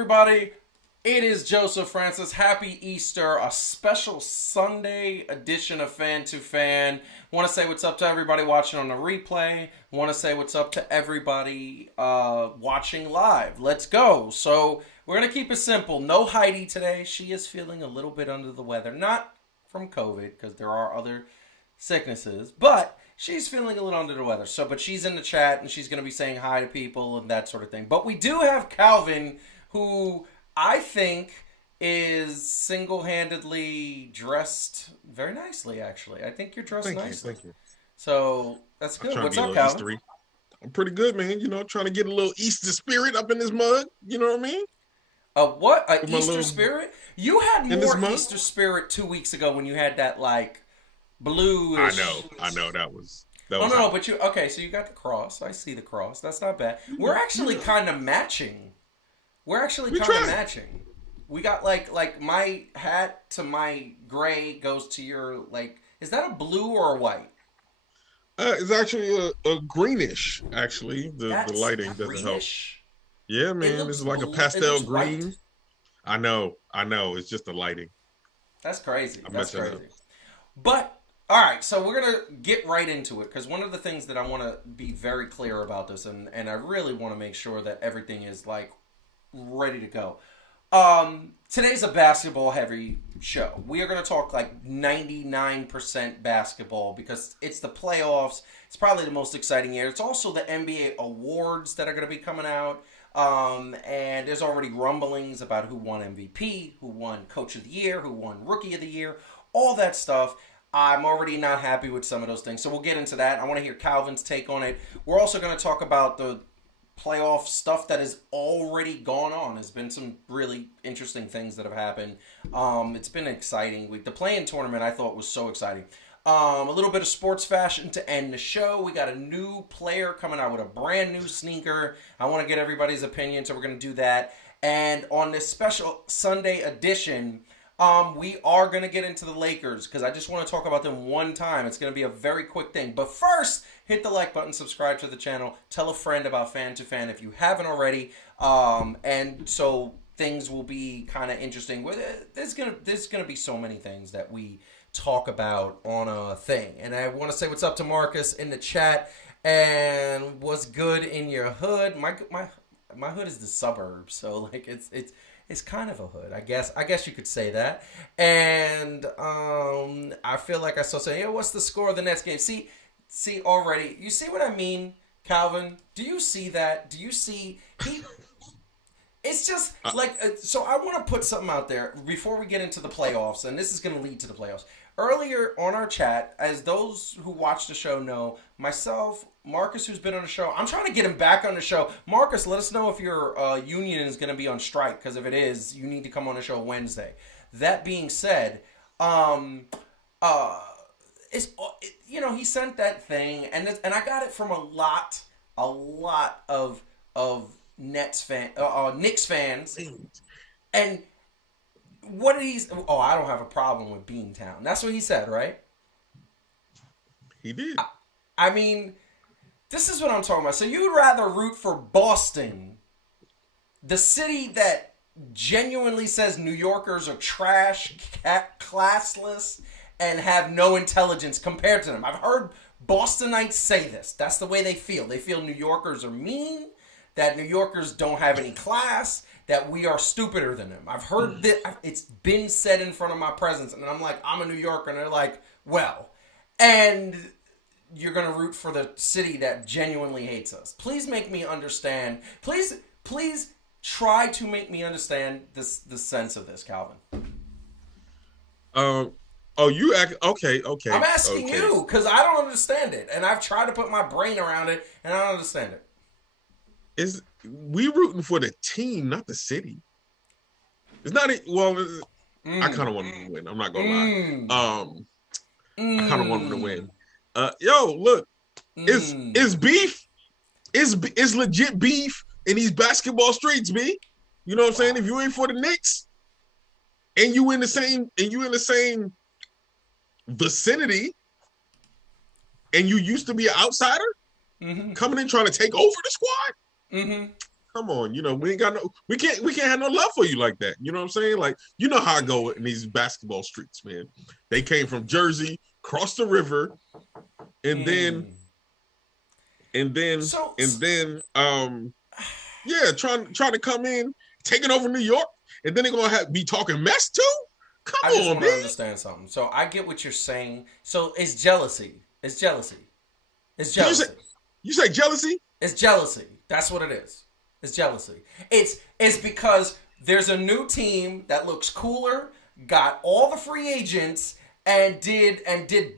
everybody? It is Joseph Francis. Happy Easter, a special Sunday edition of Fan2Fan. Want to say what's up to everybody watching on the replay. Want to say what's up to everybody watching live. Let's go. So we're going to keep it simple. No Heidi today. She is feeling a little bit under the weather. Not from COVID, because there are other sicknesses, but she's feeling a little under the weather. But she's in the chat, and she's going to be saying hi to people and that sort of thing. But we do have Calvin, who I think is single-handedly dressed very nicely, actually. I think you're dressed nicely. Thank you. So that's good. What's up, Calvin? Eastery. I'm pretty good, man. You know, trying to get a little Easter spirit up in this mug. You know what I mean? What? An Easter spirit? You had more Easter spirit 2 weeks ago when you had that, like, bluish... I know. That was no, but you... Okay, so you got the cross. I see the cross. That's not bad. We're actually kind of matching. We're actually kind of matching. We got, like my hat to my gray goes to your, like... Is that a blue or a white? It's actually a greenish, actually. The lighting doesn't help. Yeah, man. This is like a pastel green. White. I know. It's just the lighting. That's crazy. That's crazy. But, all right, so we're going to get right into it, because one of the things that I want to be very clear about this, and I really want to make sure that everything is, like, ready to go. Today's a basketball-heavy show. We are going to talk, like, 99% basketball, because it's the playoffs. It's probably the most exciting year. It's also the NBA awards that are going to be coming out. And there's already rumblings about who won MVP, who won Coach of the Year, who won Rookie of the Year, all that stuff. I'm already not happy with some of those things, so we'll get into that. I want to hear Calvin's take on it. We're also going to talk about the playoff stuff that has already gone on. There's been some really interesting things that have happened. It's been an exciting week. The play-in tournament I thought was so exciting. A little bit of sports fashion to end the show. We got a new player coming out with a brand new sneaker. I want to get everybody's opinion, so we're going to do that. And on this special Sunday edition, we are going to get into the Lakers, because I just want to talk about them one time. It's going to be a very quick thing. But first, hit the like button, subscribe to the channel, tell a friend about Fan2Fan if you haven't already. And so things will be kind of interesting. There's gonna be so many things that we talk about on a thing. And I want to say what's up to Marcus in the chat, and what's good in your hood. My hood is the suburbs, so like it's kind of a hood, I guess you could say that. And I feel like I saw saying, what's the score of the next game? See already. You see what I mean, Calvin? Do you see that? Do you see It's just like, so I want to put something out there before we get into the playoffs, and this is going to lead to the playoffs. Earlier on our chat, as those who watch the show know, myself, Marcus, who's been on the show, I'm trying to get him back on the show. Marcus, let us know if your union is going to be on strike, because if it is, you need to come on the show Wednesday. That being said, he sent that thing, and I got it from a lot of Knicks fans, and what did he? Oh, I don't have a problem with Beantown. That's what he said, right? He did. I mean, this is what I'm talking about. So you'd rather root for Boston, the city that genuinely says New Yorkers are trash, classless, and have no intelligence compared to them. I've heard Bostonites say this. That's the way they feel. They feel New Yorkers are mean, that New Yorkers don't have any class, that we are stupider than them. I've heard that. It's been said in front of my presence, and I'm like, I'm a New Yorker, and they're like, well. And you're going to root for the city that genuinely hates us. Please make me understand. Please try to make me understand the sense of this, Calvin. Okay. I'm asking you, because I don't understand it, and I've tried to put my brain around it, and I don't understand it. We rooting for the team, not the city. It's not. I kind of want them to win. I'm not gonna lie. I kind of want them to win. Look, it's beef. It's legit beef in these basketball streets, B. You know what I'm saying? If you ain't for the Knicks, and you in the same vicinity, and you used to be an outsider, coming in trying to take over the squad. Come on, we ain't got we can't have no love for you like that. You know what I'm saying? Like, you know how I go in these basketball streets, man. They came from Jersey, crossed the river, and then trying to come in, taking over New York, and then they're gonna be talking mess too. I just want to understand something. So I get what you're saying. So it's jealousy. It's jealousy. It's jealousy. You say jealousy? It's jealousy. That's what it is. It's jealousy. It's because there's a new team that looks cooler, got all the free agents, and did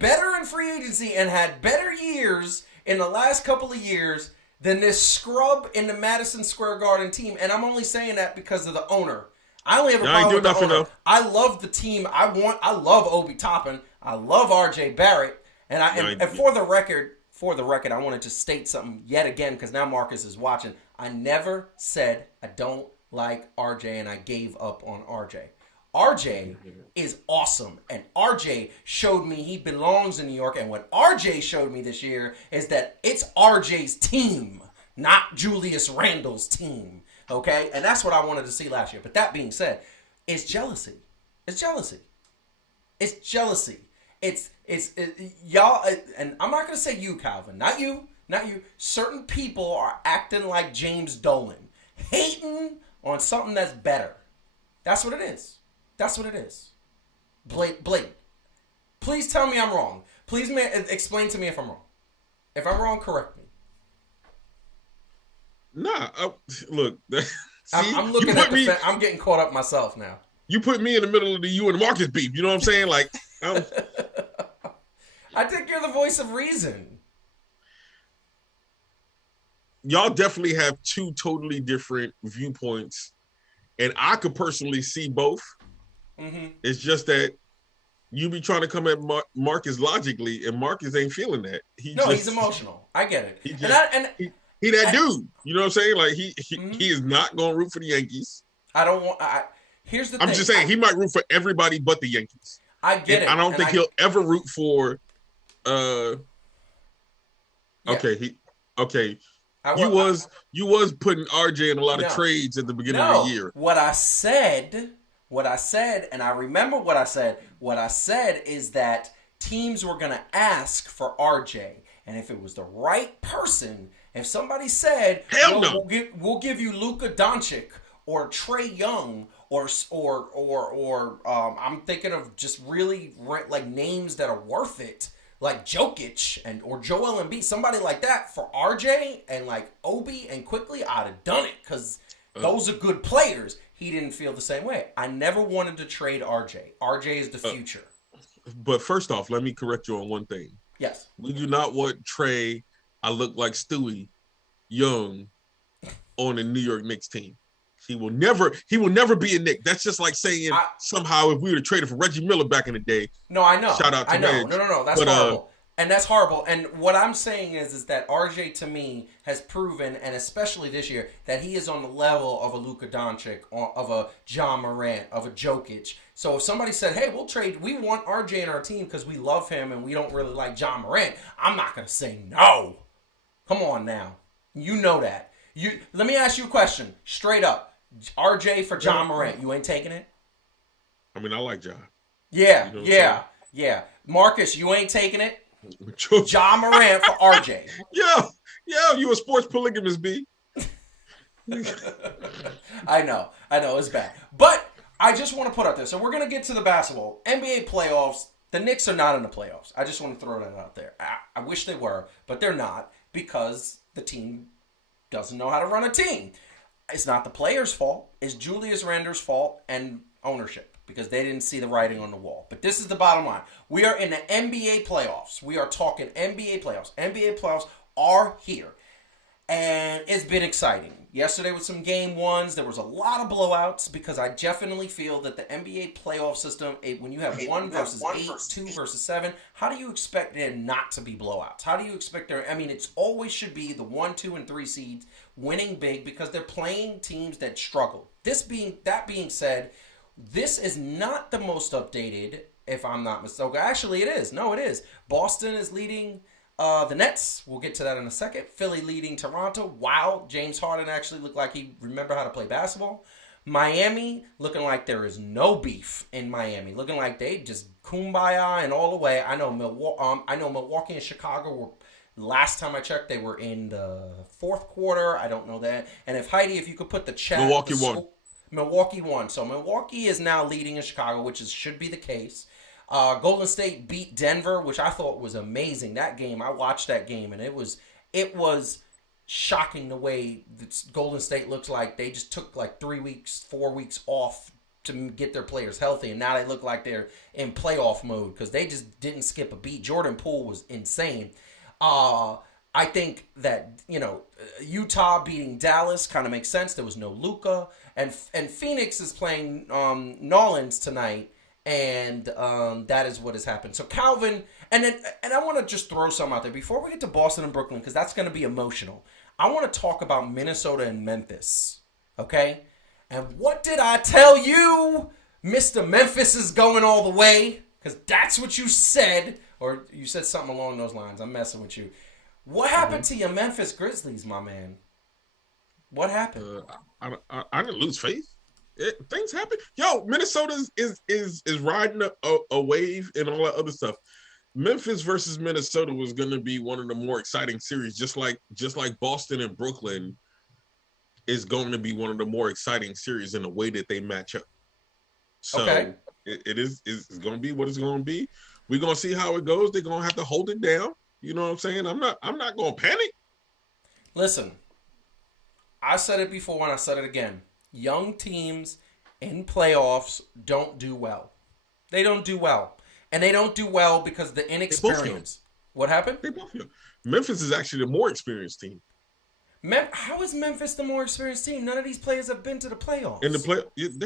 better in free agency and had better years in the last couple of years than this scrub in the Madison Square Garden team. And I'm only saying that because of the owner. I only have a problem with the owner. Enough. I love the team. I love Obi Toppin. I love RJ Barrett. And for the record, I wanted to state something yet again, because now Marcus is watching. I never said I don't like RJ and I gave up on RJ. RJ is awesome, and RJ showed me he belongs in New York, and what RJ showed me this year is that it's RJ's team, not Julius Randle's team, okay? And that's what I wanted to see last year. But that being said, it's jealousy. It's jealousy. It's jealousy. It's y'all, and I'm not going to say you, Calvin, not you. Certain people are acting like James Dolan, hating on something that's better. That's what it is. That's what it is. Blatant. Please tell me I'm wrong. Please explain to me if I'm wrong. If I'm wrong, correct me. Nah, look. See, I'm looking at the I'm getting caught up myself now. You put me in the middle of the you and Marcus beef. You know what I'm saying? Like, I think you're the voice of reason. Y'all definitely have two totally different viewpoints, and I could personally see both. Mm-hmm. It's just that you be trying to come at Marcus logically, and Marcus ain't feeling that. He's emotional. I get it. He that dude. You know what I'm saying? Like, he is not going to root for the Yankees. I don't want. Here's the thing. I'm just saying he might root for everybody but the Yankees. I get it. I don't think he'll ever root for. Okay. You was putting RJ in a lot of trades at the beginning of the year. What I said, and I remember what I said. What I said is that teams were going to ask for RJ, and if it was the right person, if somebody said, we'll give you Luka Doncic or Trae Young or I'm thinking of just really like names that are worth it, like Jokic or Joel Embiid, somebody like that for RJ and like Obi and quickly, I'd have done it because those are good players. He didn't feel the same way. I never wanted to trade RJ. RJ is the future. But first off, let me correct you on one thing. Yes. We do not want Trae, I look like Stewie Young on a New York Knicks team. He will never be a Knick. That's just like saying somehow if we would have traded for Reggie Miller back in the day. No, I know. Shout out to Reg. No. That's horrible. And that's horrible. And what I'm saying is that RJ to me has proven, and especially this year, that he is on the level of a Luka Doncic, of a John Morant, of a Jokic. So if somebody said, hey, we want RJ in our team because we love him and we don't really like John Morant, I'm not going to say no. Come on now. You know that. Let me ask you a question, straight up. RJ for John Morant, you ain't taking it? I mean, I like John. Yeah, you know yeah. Marcus, you ain't taking it? John Morant for RJ. Yeah, you a sports polygamist, B. I know, it's bad. But I just want to put out there, so we're going to get to the basketball. NBA playoffs, the Knicks are not in the playoffs. I just want to throw that out there. I wish they were, but they're not because the team doesn't know how to run a team. It's not the players' fault. It's Julius Randle's fault and ownership because they didn't see the writing on the wall. But this is the bottom line. We are in the NBA playoffs. We are talking NBA playoffs. NBA playoffs are here. And it's been exciting. Yesterday with some game ones, there was a lot of blowouts because I definitely feel that the NBA playoff system, when you have 1 versus 8, 2 versus 7, how do you expect there not to be blowouts? How do you expect there? I mean, it's always should be the 1, 2, and 3 seeds winning big because they're playing teams that struggle. That being said, this is not the most updated, if I'm not mistaken. Actually, it is. No, it is. Boston is leading The Nets, we'll get to that in a second. Philly leading Toronto. Wow, James Harden actually looked like he remembered how to play basketball. Miami, looking like there is no beef in Miami. Looking like they just kumbaya and all the way. I know Milwaukee and Chicago were, last time I checked, they were in the fourth quarter. I don't know that. And if Heidi, if you could put the chat. Milwaukee won. Milwaukee won. So Milwaukee is now leading in Chicago, which should be the case. Golden State beat Denver, which I thought was amazing. That game, I watched that game, and it was shocking the way that Golden State looks like they just took like 3 weeks, 4 weeks off to get their players healthy, and now they look like they're in playoff mode because they just didn't skip a beat. Jordan Poole was insane. I think that, Utah beating Dallas kind of makes sense. There was no Luka, and Phoenix is playing Nolans tonight. And that is what has happened. So Calvin, and I want to just throw some out there before we get to Boston and Brooklyn, because that's going to be emotional. I want to talk about Minnesota and Memphis, okay? And what did I tell you? Mr. Memphis is going all the way, because that's what you said, or you said something along those lines. I'm messing with you. What happened to your Memphis Grizzlies, my man? What happened? I didn't lose faith. Things happen. Yo, Minnesota is riding a wave and all that other stuff. Memphis versus Minnesota was going to be one of the more exciting series, just like Boston and Brooklyn is going to be one of the more exciting series in the way that they match up. So okay. It's going to be what it's going to be. We're going to see how it goes. They're going to have to hold it down. You know what I'm saying? I'm not going to panic. Listen, I said it before and I said it again. Young teams in playoffs don't do well. They don't do well. And they don't do well because the inexperience. What happened? They both fail. Memphis is actually the more experienced team. How is Memphis the more experienced team? None of these players have been to the playoffs. They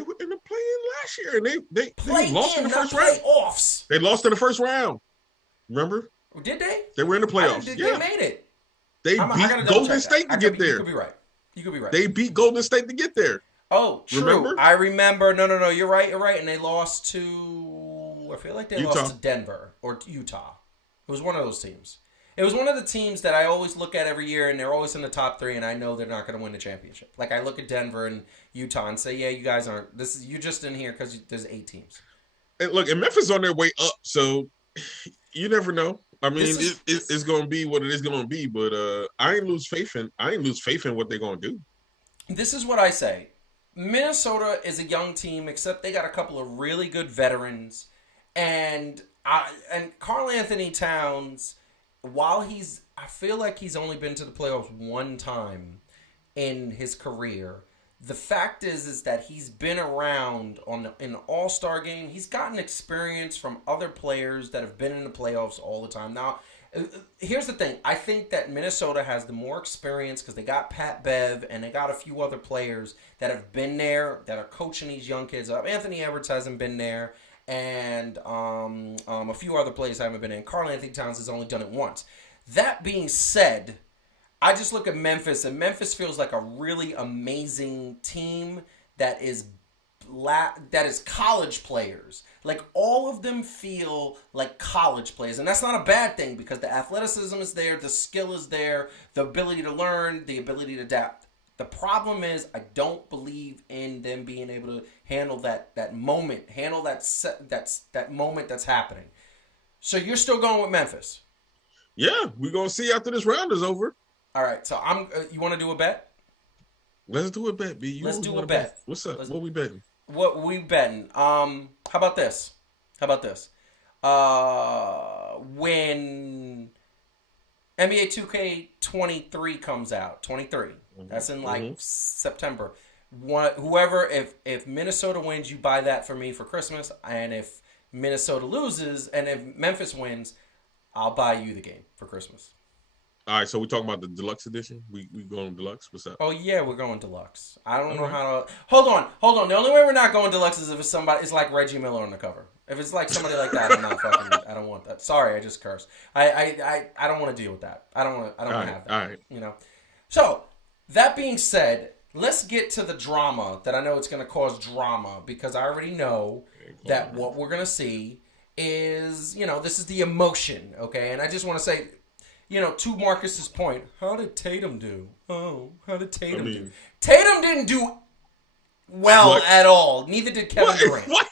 were in the play-in last year, and they lost in the first round. Playoffs. They lost in the first round. Remember? Did they? They were in the playoffs. They made it. They beat Golden State to get there. You could be right. They beat Golden State to get there. Oh, true. Remember? I remember. No. You're right. And they lost to, I feel like they lost to Denver or Utah. It was one of those teams. It was one of the teams that I always look at every year, and they're always in the top three, and I know they're not going to win the championship. Like, I look at Denver and Utah and say, yeah, you guys aren't. You just in here because there's 8 teams. And look, and Memphis on their way up, so you never know. I mean, it's going to be what it is going to be, but I ain't lose faith in what they're going to do. This is what I say. Minnesota is a young team, except they got a couple of really good veterans, and Karl Anthony Towns, while I feel like he's only been to the playoffs one time in his career. The fact is that he's been around in the All-Star game. He's gotten experience from other players that have been in the playoffs all the time. Now, here's the thing. I think that Minnesota has the more experience because they got Pat Bev and they got a few other players that have been there, that are coaching these young kids up. Anthony Edwards hasn't been there, and a few other players haven't been in. Karl Anthony Towns has only done it once. That being said, I just look at Memphis, and Memphis feels like a really amazing team that is college players. Like, all of them feel like college players. And that's not a bad thing because the athleticism is there, the skill is there, the ability to learn, the ability to adapt. The problem is I don't believe in them being able to handle that moment, handle that moment that's happening. So you're still going with Memphis? Yeah, we're going to see after this round is over. All right, so you want to do a bet? Let's do a bet, B. Let's do a bet. What's up? What we betting? What we betting? How about this? When NBA 2K23 comes out, 23. That's in September. Whoever, if Minnesota wins, you buy that for me for Christmas, and if Minnesota loses, and if Memphis wins, I'll buy you the game for Christmas. All right, so we're talking about the deluxe edition. We going deluxe. What's up? Oh yeah, we're going deluxe. I don't know how to. Hold on. The only way we're not going deluxe is if it's like Reggie Miller on the cover. If it's like somebody like that, I'm not fucking. I don't want that. Sorry, I just cursed. I don't want to deal with that. I don't want to have that. All right. You know. So that being said, let's get to the drama that I know it's going to cause drama because I already know that what we're going to see is, this is the emotion, okay? And I just want to say, to Marcus's point, how did Tatum do? Oh, how did Tatum do? mean, Tatum didn't do well What? at all. Neither did Kevin Why? Durant. Why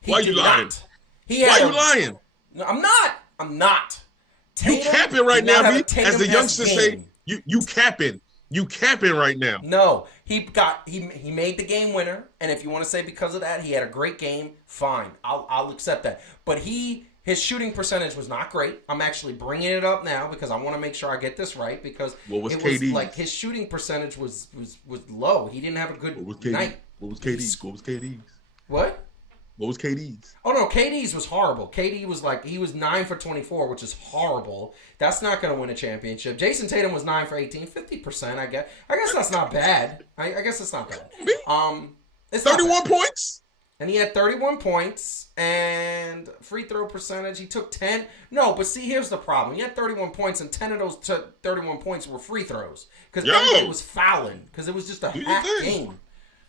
He you did lying? not. He Why had you lying? No, I'm not. I'm not. You Tatum capping right did not now, have a B. As the Tatum-esque youngsters say, game. you capping. You capping right now. No, he made the game winner, and if you want to say because of that he had a great game, fine, I'll accept that. But his shooting percentage was not great. I'm actually bringing it up now because I want to make sure I get this right because What was it KD? was like his shooting percentage was low. He didn't have a good night. What was KD's? What was KD's? What? What was KD's? Oh no, KD's was horrible. KD was he was 9 for 24, which is horrible. That's not going to win a championship. Jason Tatum was 9 for 18, 50%. I guess that's not bad. I guess it's not bad. It's 31 points. And he had 31 points and free throw percentage. He took 10. No, but see, here's the problem. He had 31 points, and 10 of those 31 points were free throws because everybody was fouling because it was just a hack game.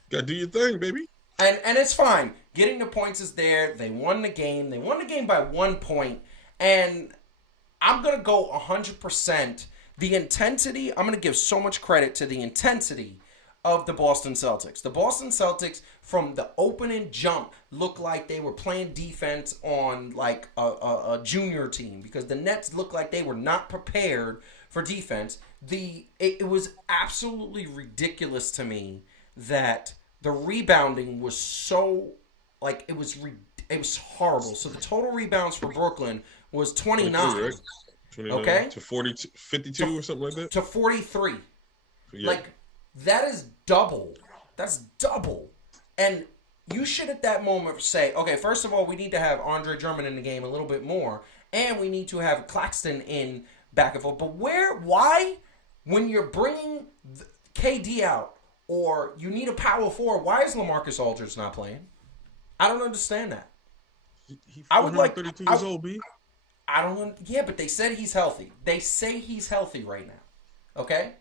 Gotta do your thing, baby. And it's fine. Getting the points is there. They won the game. They won the game by 1 point. And I'm going to go 100%. The intensity, I'm going to give so much credit to the intensity of the Boston Celtics. The Boston Celtics, from the opening jump, looked like they were playing defense on like a junior team because the Nets looked like they were not prepared for defense. It was absolutely ridiculous to me that the rebounding was so, like, it was horrible. So the total rebounds for Brooklyn was 29. 29 okay? To 42, 52 or something like that? To 43. Yeah. Like, that is double. That's double. And you should at that moment say, okay, first of all, we need to have Andre Drummond in the game a little bit more, and we need to have Claxton in back and forth. But why, when you're bringing KD out, or you need a power forward, why is LaMarcus Aldridge not playing? I don't understand that. I would like 32 years old, B. I don't. Yeah, but they said he's healthy. They say he's healthy right now. Okay.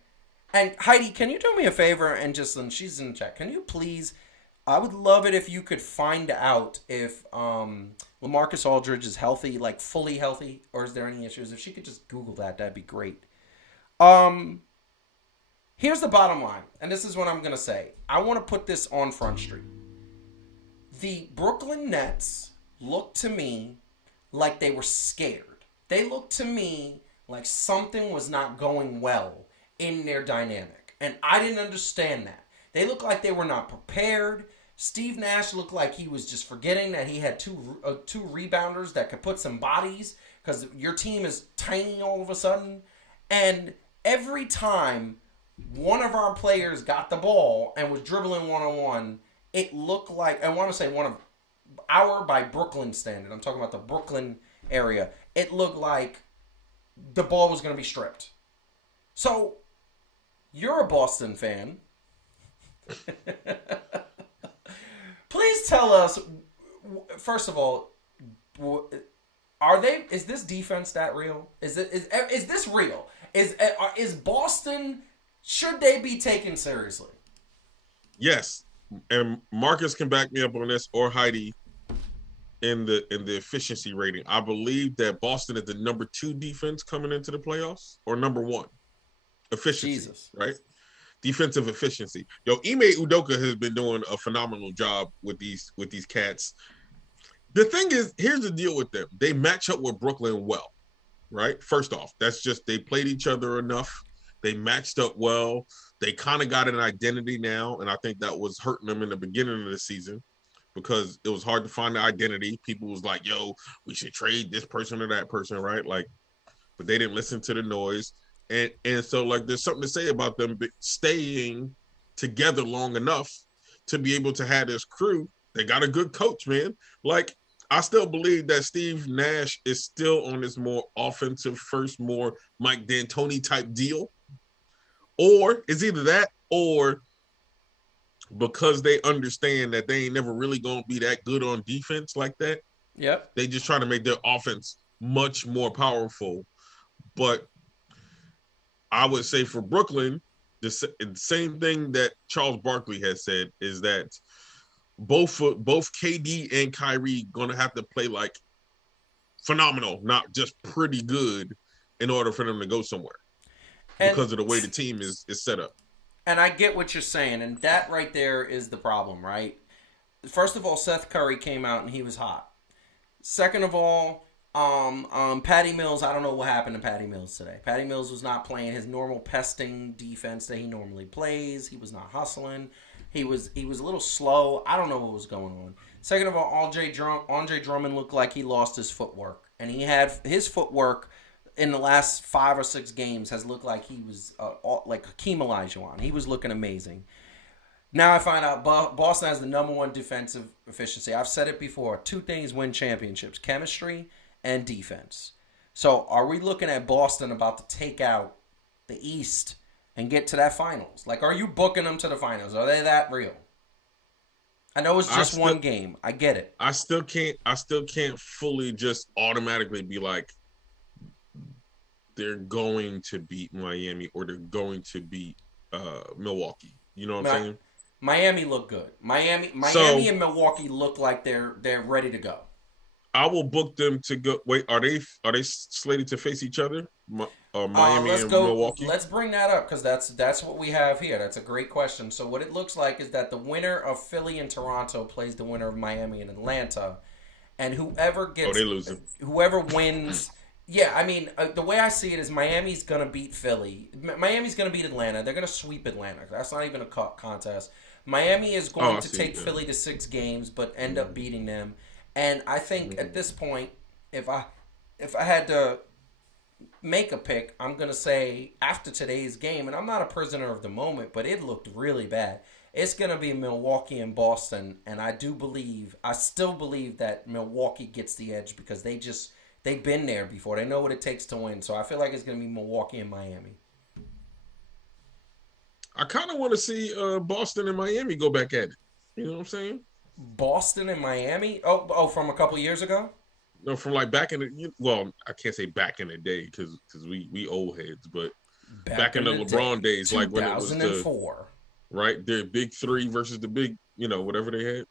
And Heidi, can you do me a favor and just, and she's in chat, can you please? I would love it if you could find out if LaMarcus Aldridge is healthy, like fully healthy, or is there any issues? If she could just Google that, that'd be great. Here's the bottom line, and this is what I'm going to say. I want to put this on Front Street. The Brooklyn Nets looked to me like they were scared. They looked to me like something was not going well in their dynamic, and I didn't understand that. They looked like they were not prepared. Steve Nash looked like he was just forgetting that he had two rebounders that could put some bodies because your team is tiny all of a sudden. And every time one of our players got the ball and was dribbling one-on-one, it looked like, I want to say by Brooklyn standard, I'm talking about the Brooklyn area, it looked like the ball was going to be stripped. So, you're a Boston fan. Please tell us, first of all, is this defense that real? Is this real? Is Boston, should they be taken seriously? Yes. And Marcus can back me up on this, or Heidi, in the efficiency rating. I believe that Boston is the number 2 defense coming into the playoffs, or number 1. Efficiency, Jesus. right? Defensive efficiency. Yo, Ime Udoka has been doing a phenomenal job with these cats. The thing is, here's the deal with them. They match up with Brooklyn well, right? First off, that's just, they played each other enough. They matched up well. They kind of got an identity now, and I think that was hurting them in the beginning of the season because it was hard to find the identity. People was like, yo, we should trade this person or that person, right? Like, but they didn't listen to the noise. And so, like, there's something to say about them staying together long enough to be able to have this crew. They got a good coach, man. Like, I still believe that Steve Nash is still on this more offensive first, more Mike D'Antoni type deal. Or it's either that, or because they understand that they ain't never really going to be that good on defense like that. Yep. They just try to make their offense much more powerful. But I would say for Brooklyn, the same thing that Charles Barkley has said is that both KD and Kyrie going to have to play like phenomenal, not just pretty good, in order for them to go somewhere because of the way the team is set up. And I get what you're saying, and that right there is the problem, right? First of all, Seth Curry came out and he was hot. Second of all, Patty Mills, I don't know what happened to Patty Mills today. Patty Mills was not playing his normal pesting defense that he normally plays. He was not hustling. He was a little slow. I don't know what was going on. Second of all, Andre Drummond looked like he lost his footwork. And he had his footwork in the last 5 or 6 games has looked like he was like Hakeem Olajuwon. He was looking amazing. Now I find out Boston has the #1 defensive efficiency. I've said it before. 2 things win championships: chemistry and defense. So are we looking at Boston about to take out the East and get to that finals? Like, are you booking them to the finals? Are they that real? I know it's just one game. I get it. I still can't fully just automatically be like, they're going to beat Miami or they're going to beat Milwaukee. You know what I'm saying? Miami look good. Miami and Milwaukee look like they're ready to go. I will book them to go. Wait, are they slated to face each other? Miami and Milwaukee. Let's bring that up because that's what we have here. That's a great question. So what it looks like is that the winner of Philly and Toronto plays the winner of Miami and Atlanta, and whoever wins. Yeah, I mean, the way I see it is Miami's going to beat Philly. Miami's going to beat Atlanta. They're going to sweep Atlanta. That's not even a contest. Miami is going to take Philly to 6 games, but end up beating them. And I think at this point, if I had to make a pick, I'm going to say after today's game, and I'm not a prisoner of the moment, but it looked really bad. It's going to be Milwaukee and Boston, and I still believe that Milwaukee gets the edge because they've been there before. They know what it takes to win. So I feel like it's going to be Milwaukee and Miami. I kind of want to see Boston and Miami go back at it. You know what I'm saying? Boston and Miami? Oh, from a couple years ago? No, from like back in the, well, I can't say back in the day because we old heads, but back in the LeBron days, like when it was 2004. Right? The big 3 versus the big, whatever they had.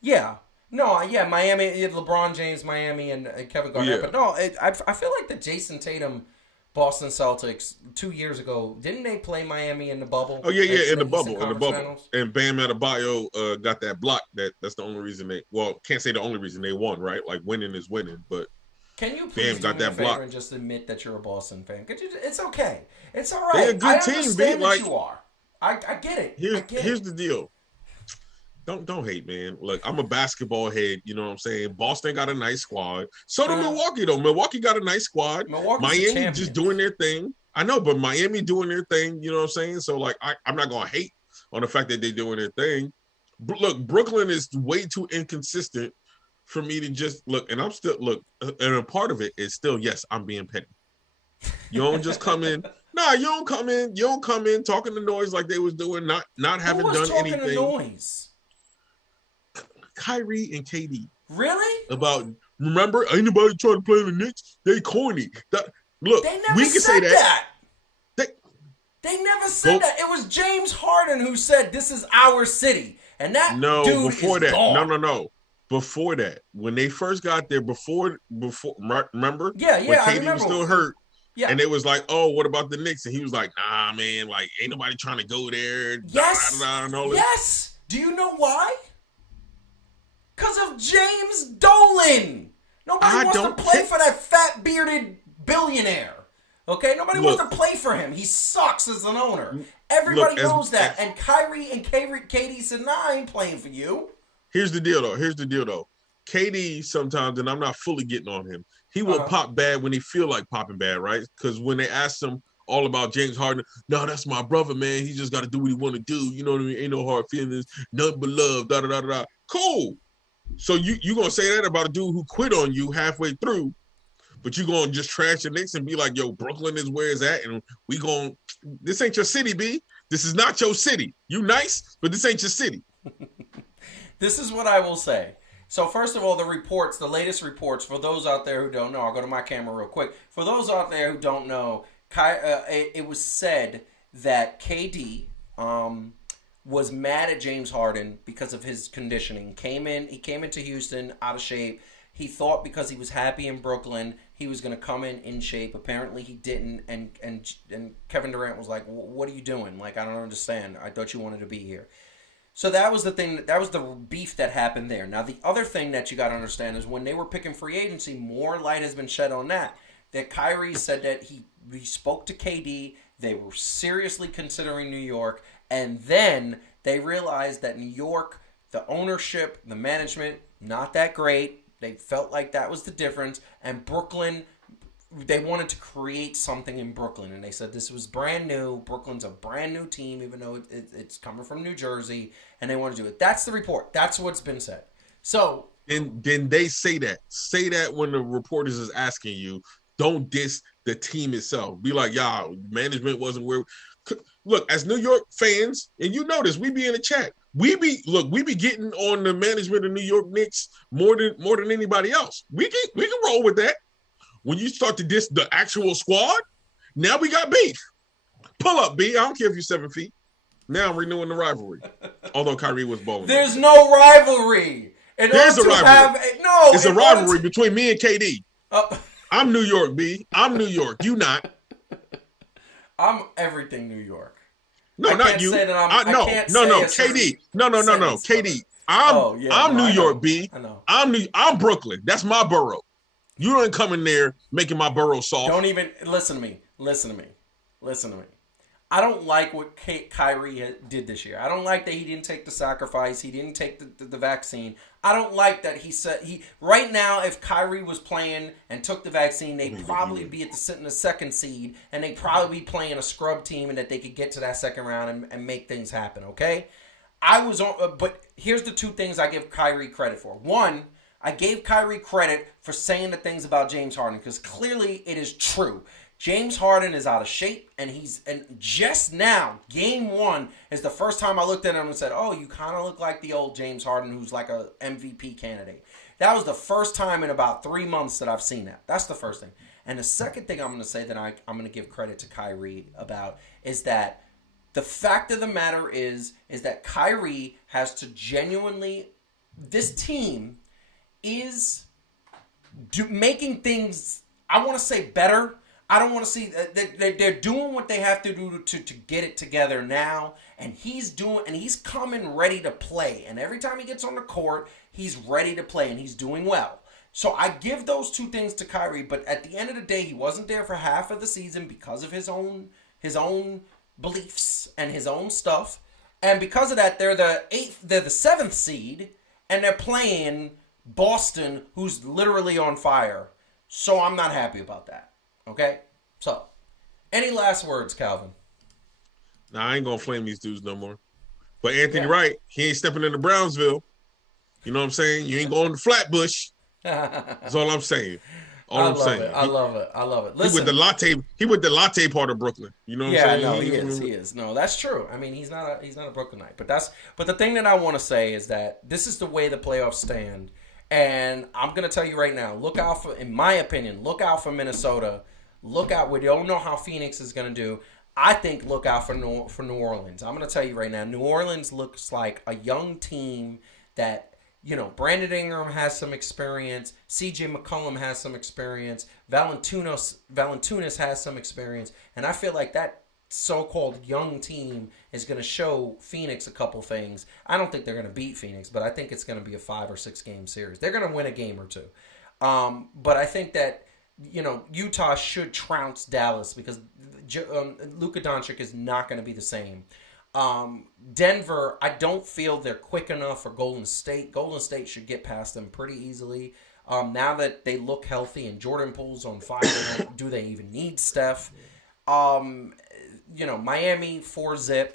Yeah. No, yeah, Miami, LeBron James, Miami, and Kevin Garnett. Yeah. But no, I feel like the Jason Tatum Boston Celtics 2 years ago, didn't they play Miami in the bubble? Oh, yeah, in the bubble. Finals? And Bam Adebayo got that block. That's the only reason can't say the only reason they won, right? Like, winning is winning, but can you please do me a favor and just admit that you're a Boston fan? It's okay. It's all right. They're a good team, understand that you are. I get it. Here's the deal. Don't hate, man. Look, I'm a basketball head. You know what I'm saying? Boston got a nice squad. So did Milwaukee, though. Milwaukee got a nice squad. Miami just doing their thing. I know, but Miami doing their thing. You know what I'm saying? So, like, I'm not going to hate on the fact that they're doing their thing. Look, Brooklyn is way too inconsistent for me to just look. And I'm still, and a part of it is still, yes, I'm being petty. You don't just come in. Nah, you don't come in talking the noise like they was doing, not having done anything. Who was talking the noise? Kyrie and KD. Really? Remember, ain't nobody trying to play the Knicks. They corny. Look, they never we can say that. They never said that. It was James Harden who said, "This is our city," and that dude before is that, gone. no. Before that, when they first got there, before, remember? Yeah, when I KD remember. was still hurt. Yeah. And it was like, oh, what about the Knicks? And he was like, nah, man, like, ain't nobody trying to go there. Yes. And Yes. Do you know why? Because of James Dolan. Nobody wants to play for that fat bearded billionaire. Okay? Nobody wants to play for him. He sucks as an owner. Everybody knows that. And Kyrie and KD said, nah, I ain't playing for you. Here's the deal, though. KD sometimes, and I'm not fully getting on him, he will pop bad when he feel like popping bad, right? Because when they asked him all about James Harden, no, that's my brother, man. He just got to do what he want to do. You know what I mean? Ain't no hard feelings. Nothing but love, da-da-da-da-da. Cool. So you going to say that about a dude who quit on you halfway through, but you going to just trash the Knicks and be like, yo, Brooklyn is where it's at, and this ain't your city, B. This is not your city. You nice, but this ain't your city. This is what I will say. So first of all, the latest reports, for those out there who don't know, I'll go to my camera real quick. For those out there who don't know, it was said that KD was mad at James Harden because of his conditioning. He came into Houston out of shape. He thought because he was happy in Brooklyn, he was going to come in shape. Apparently, he didn't. And Kevin Durant was like, "What are you doing? Like, I don't understand. I thought you wanted to be here." So that was the thing. That was the beef that happened there. Now, the other thing that you got to understand is when they were picking free agency, more light has been shed on that. That Kyrie said that he spoke to KD. They were seriously considering New York, and then they realized that New York, the ownership, the management, not that great. They felt like that was the difference. And Brooklyn, they wanted to create something in Brooklyn. And they said this was brand new. Brooklyn's a brand new team, even though it's coming from New Jersey. And they want to do it. That's the report. That's what's been said. So. And then they say that. Say that when the reporters is asking you. Don't diss the team itself. Be like, y'all, management wasn't where. Look, as New York fans, and you notice we be in the chat. We be getting on the management of New York Knicks more than anybody else. We can roll with that. When you start to diss the actual squad, now we got beef. Pull up, B. I don't care if you're 7 feet. Now I'm renewing the rivalry. Although Kyrie was balling. There's no rivalry. There's a rivalry. It's a rivalry between me and KD. I'm New York, B. I'm New York. You not. I'm everything New York. No, not you. No, KD. No. KD. I'm New York, B. I know. I'm Brooklyn. That's my borough. You don't come in there making my borough soft. Don't even listen to me. Listen to me. I don't like what Kyrie did this year. I don't like that he didn't take the sacrifice. He didn't take the vaccine. I don't like that he said right now. If Kyrie was playing and took the vaccine, they'd probably be sitting the second seed, and they'd probably be playing a scrub team, and that they could get to that second round and make things happen. Okay, but here's the two things I give Kyrie credit for. One, I gave Kyrie credit for saying the things about James Harden because clearly it is true. James Harden is out of shape, and just now, game 1 is the first time I looked at him and said, oh, you kind of look like the old James Harden who's like a MVP candidate. That was the first time in about 3 months that I've seen that. That's the first thing. And the second thing I'm going to say that I'm going to give credit to Kyrie about is that the fact of the matter is that Kyrie has to genuinely, this team is making things, I want to say better. I don't want to see they're doing what they have to do to get it together now, and he's coming ready to play. And every time he gets on the court, he's ready to play, and he's doing well. So I give those two things to Kyrie. But at the end of the day, he wasn't there for half of the season because of his own beliefs and his own stuff. And because of that, they're the 7th seed, and they're playing Boston, who's literally on fire. So I'm not happy about that. Okay? So, any last words, Calvin? Nah, I ain't gonna flame these dudes no more. But Anthony Wright, he ain't stepping into Brownsville. You know what I'm saying? You ain't going to Flatbush. That's all I'm saying. I love it. Listen, he with the latte part of Brooklyn. You know what I'm saying? Yeah, no, he is. No, that's true. I mean, he's not a Brooklynite. But the thing that I want to say is that this is the way the playoffs stand. And I'm going to tell you right now, in my opinion, look out for Minnesota. Look out. We don't know how Phoenix is going to do. I think look out for New Orleans. I'm going to tell you right now, New Orleans looks like a young team that, Brandon Ingram has some experience. CJ McCollum has some experience. Valanciunas has some experience. And I feel like that so-called young team is going to show Phoenix a couple things. I don't think they're going to beat Phoenix, but I think it's going to be a 5 or 6 game series. They're going to win a game or two. But I think that, Utah should trounce Dallas because Luka Doncic is not going to be the same. Denver, I don't feel they're quick enough for Golden State. Golden State should get past them pretty easily. Now that they look healthy and Jordan Poole's on fire, do they even need Steph? Miami 4-0.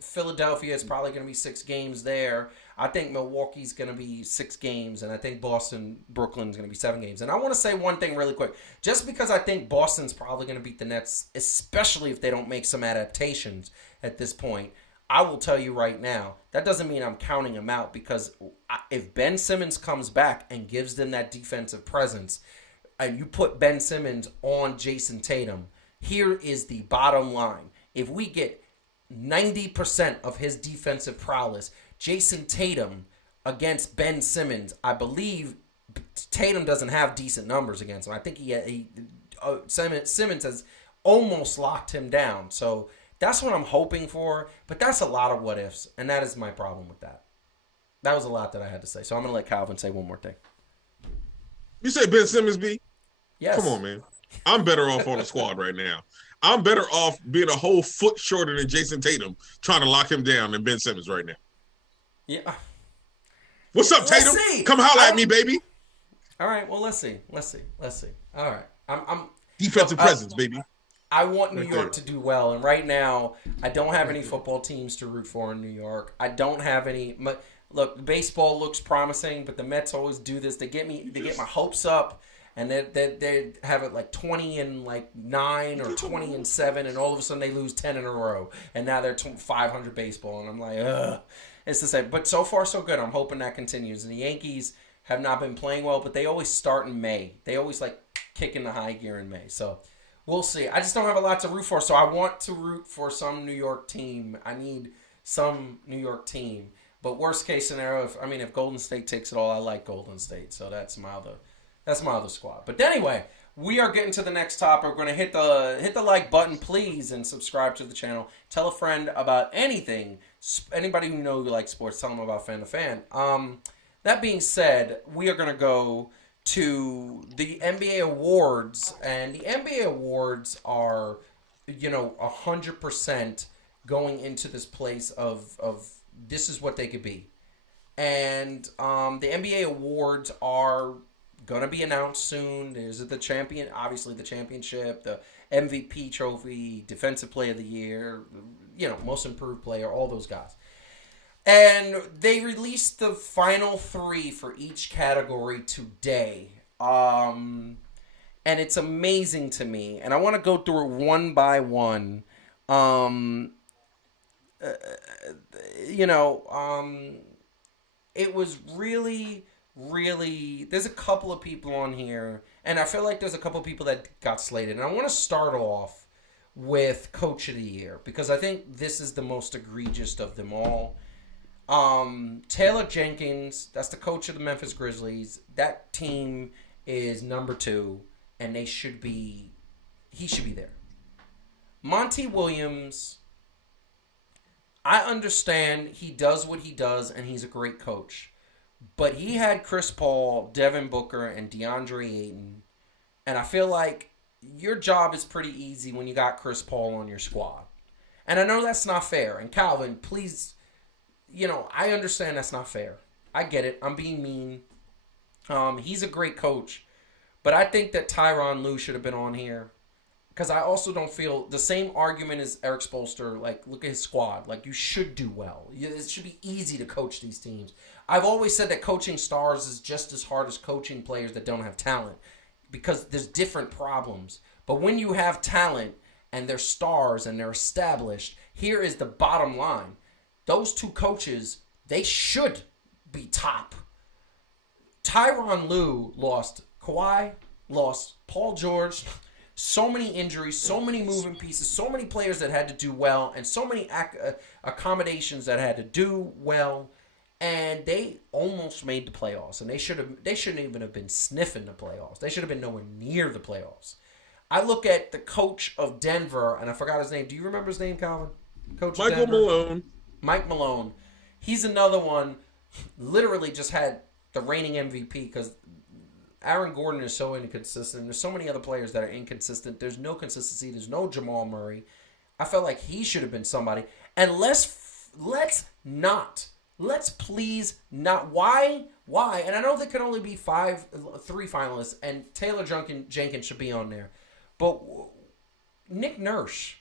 Philadelphia is probably going to be 6 games there. I think Milwaukee's going to be 6 games, and I think Brooklyn's going to be 7 games. And I want to say one thing really quick. Just because I think Boston's probably going to beat the Nets, especially if they don't make some adaptations at this point, I will tell you right now, that doesn't mean I'm counting them out because if Ben Simmons comes back and gives them that defensive presence, and you put Ben Simmons on Jason Tatum, here is the bottom line. If we get 90% of his defensive prowess, Jason Tatum against Ben Simmons, I believe Tatum doesn't have decent numbers against him. I think Simmons has almost locked him down. So that's what I'm hoping for. But that's a lot of what ifs, and that is my problem with that. That was a lot that I had to say. So I'm going to let Calvin say one more thing. You say Ben Simmons, B? Yes. Come on, man. I'm better off on the squad right now. I'm better off being a whole foot shorter than Jason Tatum, trying to lock him down than Ben Simmons right now. Yeah. What's up, Tatum? Come holler at me, baby. All right. Well, let's see. All right. I'm defensive presence, baby. I want New York to do well, and right now I don't have any football teams to root for in New York. I don't have any. Look, baseball looks promising, but the Mets always do this. They get my hopes up, and they have it like 20-9 or 20-7, and all of a sudden they lose 10 in a row, and now they're 500 baseball, and I'm like, ugh. It's the same. But so far so good. I'm hoping that continues. And the Yankees have not been playing well, but they always start in May. They always kick in the high gear in May. So we'll see. I just don't have a lot to root for, so I want to root for some New York team. I need some New York team. But worst case scenario, if Golden State takes it all, I like Golden State. So that's my other squad. But anyway, we are getting to the next topic. We're going to hit the like button, please, and subscribe to the channel. Tell a friend about anything. Anybody who knows you like sports, tell them about Fan2Fan. That being said, we are going to go to the NBA awards, and the NBA awards are, 100% going into this place of this is what they could be. And the NBA awards are going to be announced soon. There's the championship, the MVP trophy, defensive player of the year, most improved player, all those guys. And they released the final 3 for each category today. And it's amazing to me. And I want to go through it one by one. It was really, there's a couple of people on here, and I feel like there's a couple of people that got slated. And I want to start off with Coach of the Year, because I think this is the most egregious of them all. Taylor Jenkins, that's the coach of the Memphis Grizzlies. That team is number 2, and he should be there. Monty Williams, I understand he does what he does, and he's a great coach. But he had Chris Paul, Devin Booker, and DeAndre Ayton. And I feel like your job is pretty easy when you got Chris Paul on your squad. And I know that's not fair. And Calvin, please, I understand that's not fair. I get it. I'm being mean. He's a great coach. But I think that Tyronn Lue should have been on here. Because I also don't feel the same argument as Eric Spoelstra. Look at his squad. You should do well. It should be easy to coach these teams. I've always said that coaching stars is just as hard as coaching players that don't have talent. Because there's different problems. But when you have talent and they're stars and they're established, here is the bottom line. Those 2 coaches, they should be top. Tyronn Lue lost Kawhi, lost Paul George. So many injuries, so many moving pieces, so many players that had to do well, and so many accommodations that had to do well, and they almost made the playoffs. And they shouldn't even have been sniffing the playoffs. They should have been nowhere near the playoffs. I look at the coach of Denver, and I forgot his name. Do you remember his name, Calvin? Coach Michael Malone. Mike Malone. He's another one. Literally just had the reigning MVP because Aaron Gordon is so inconsistent. There's so many other players that are inconsistent. There's no consistency. There's no Jamal Murray. I felt like he should have been somebody. And let's please not. Why? And I know there could only be 3 finalists, and Taylor Jenkins should be on there. But Nick Nurse,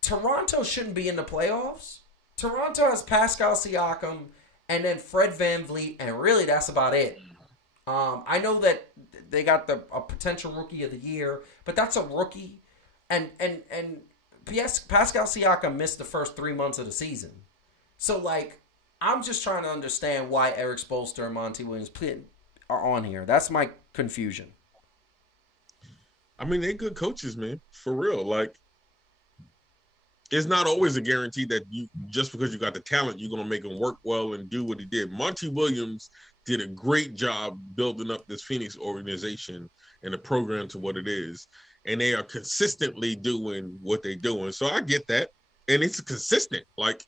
Toronto shouldn't be in the playoffs. Toronto has Pascal Siakam and then Fred VanVleet, and really that's about it. I know that they got a potential rookie of the year, but that's a rookie. And Pascal Siakam missed the first 3 months of the season. So, I'm just trying to understand why Eric Spoelstra and Monty Williams are on here. That's my confusion. They're good coaches, man. For real. It's not always a guarantee that just because you got the talent, you're going to make him work well and do what he did. Monty Williams did a great job building up this Phoenix organization and the program to what it is. And they are consistently doing what they're doing. So I get that. And it's consistent. Like,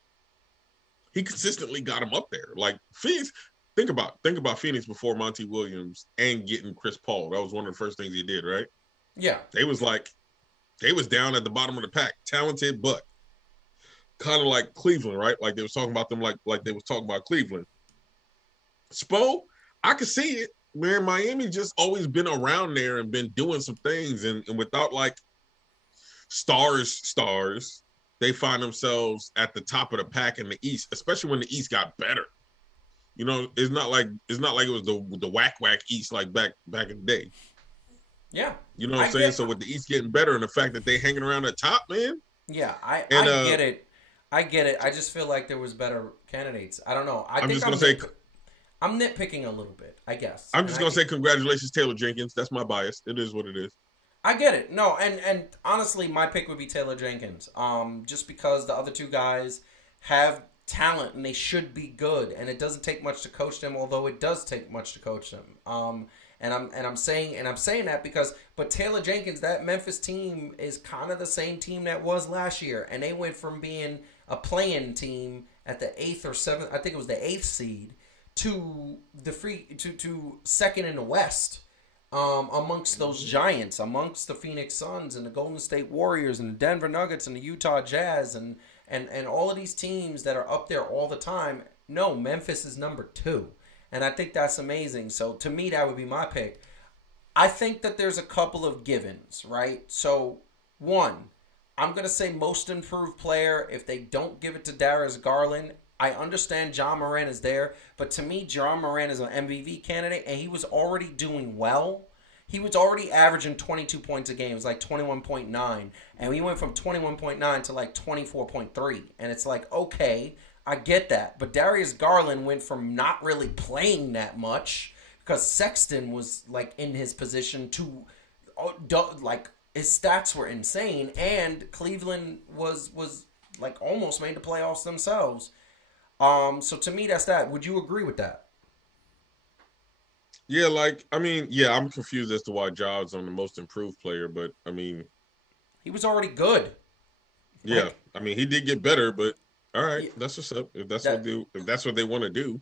he consistently got him up there. Like, Phoenix, think about Phoenix before Monty Williams and getting Chris Paul. That was one of the first things he did, right? Yeah. They was down at the bottom of the pack. Talented, but kind of like Cleveland, right? Like they was talking about them like they was talking about Cleveland. Spo, I could see it. Man, Miami just always been around there and been doing some things. And without like stars, they find themselves at the top of the pack in the East, especially when the East got better. You know, it's not like it was the whack East like back in the day. Yeah. You know what I'm saying? So with the East getting better and the fact that they hanging around the top, man. Yeah, I get it. I get it. I just feel like there was better candidates. I don't know. I'm nitpicking a little bit, I guess. I'm just going to say congratulations, Taylor Jenkins. That's my bias. It is what it is. I get it. No, and honestly, my pick would be Taylor Jenkins. Just because the other two guys have talent and they should be good, and it doesn't take much to coach them, although it does take much to coach them. And I'm saying that because Taylor Jenkins, that Memphis team is kind of the same team that was last year, and they went from being a play-in team at the 8th or 7th, I think it was the 8th seed, to second in the West. Amongst those giants, amongst the Phoenix Suns and the Golden State Warriors and the Denver Nuggets and the Utah Jazz and all of these teams that are up there all the time. No, Memphis is number 2. And I think that's amazing. So to me, that would be my pick. I think that there's a couple of givens, right? So, one, I'm going to say most improved player. If they don't give it to Darius Garland, I understand John Moran is there, but to me, John Moran is an MVP candidate, and he was already doing well. He was already averaging 22 points a game. It was like 21.9, and we went from 21.9 to like 24.3, and it's like, okay, I get that. But Darius Garland went from not really playing that much because Sexton was like in his position to, like, his stats were insane, and Cleveland was like almost made the playoffs themselves. So to me, that's that. Would you agree with that? Yeah, I'm confused as to why Jobs on the most improved player, but I mean, he was already good. Yeah, he did get better, but all right, that's what's up. If that's what they want to do,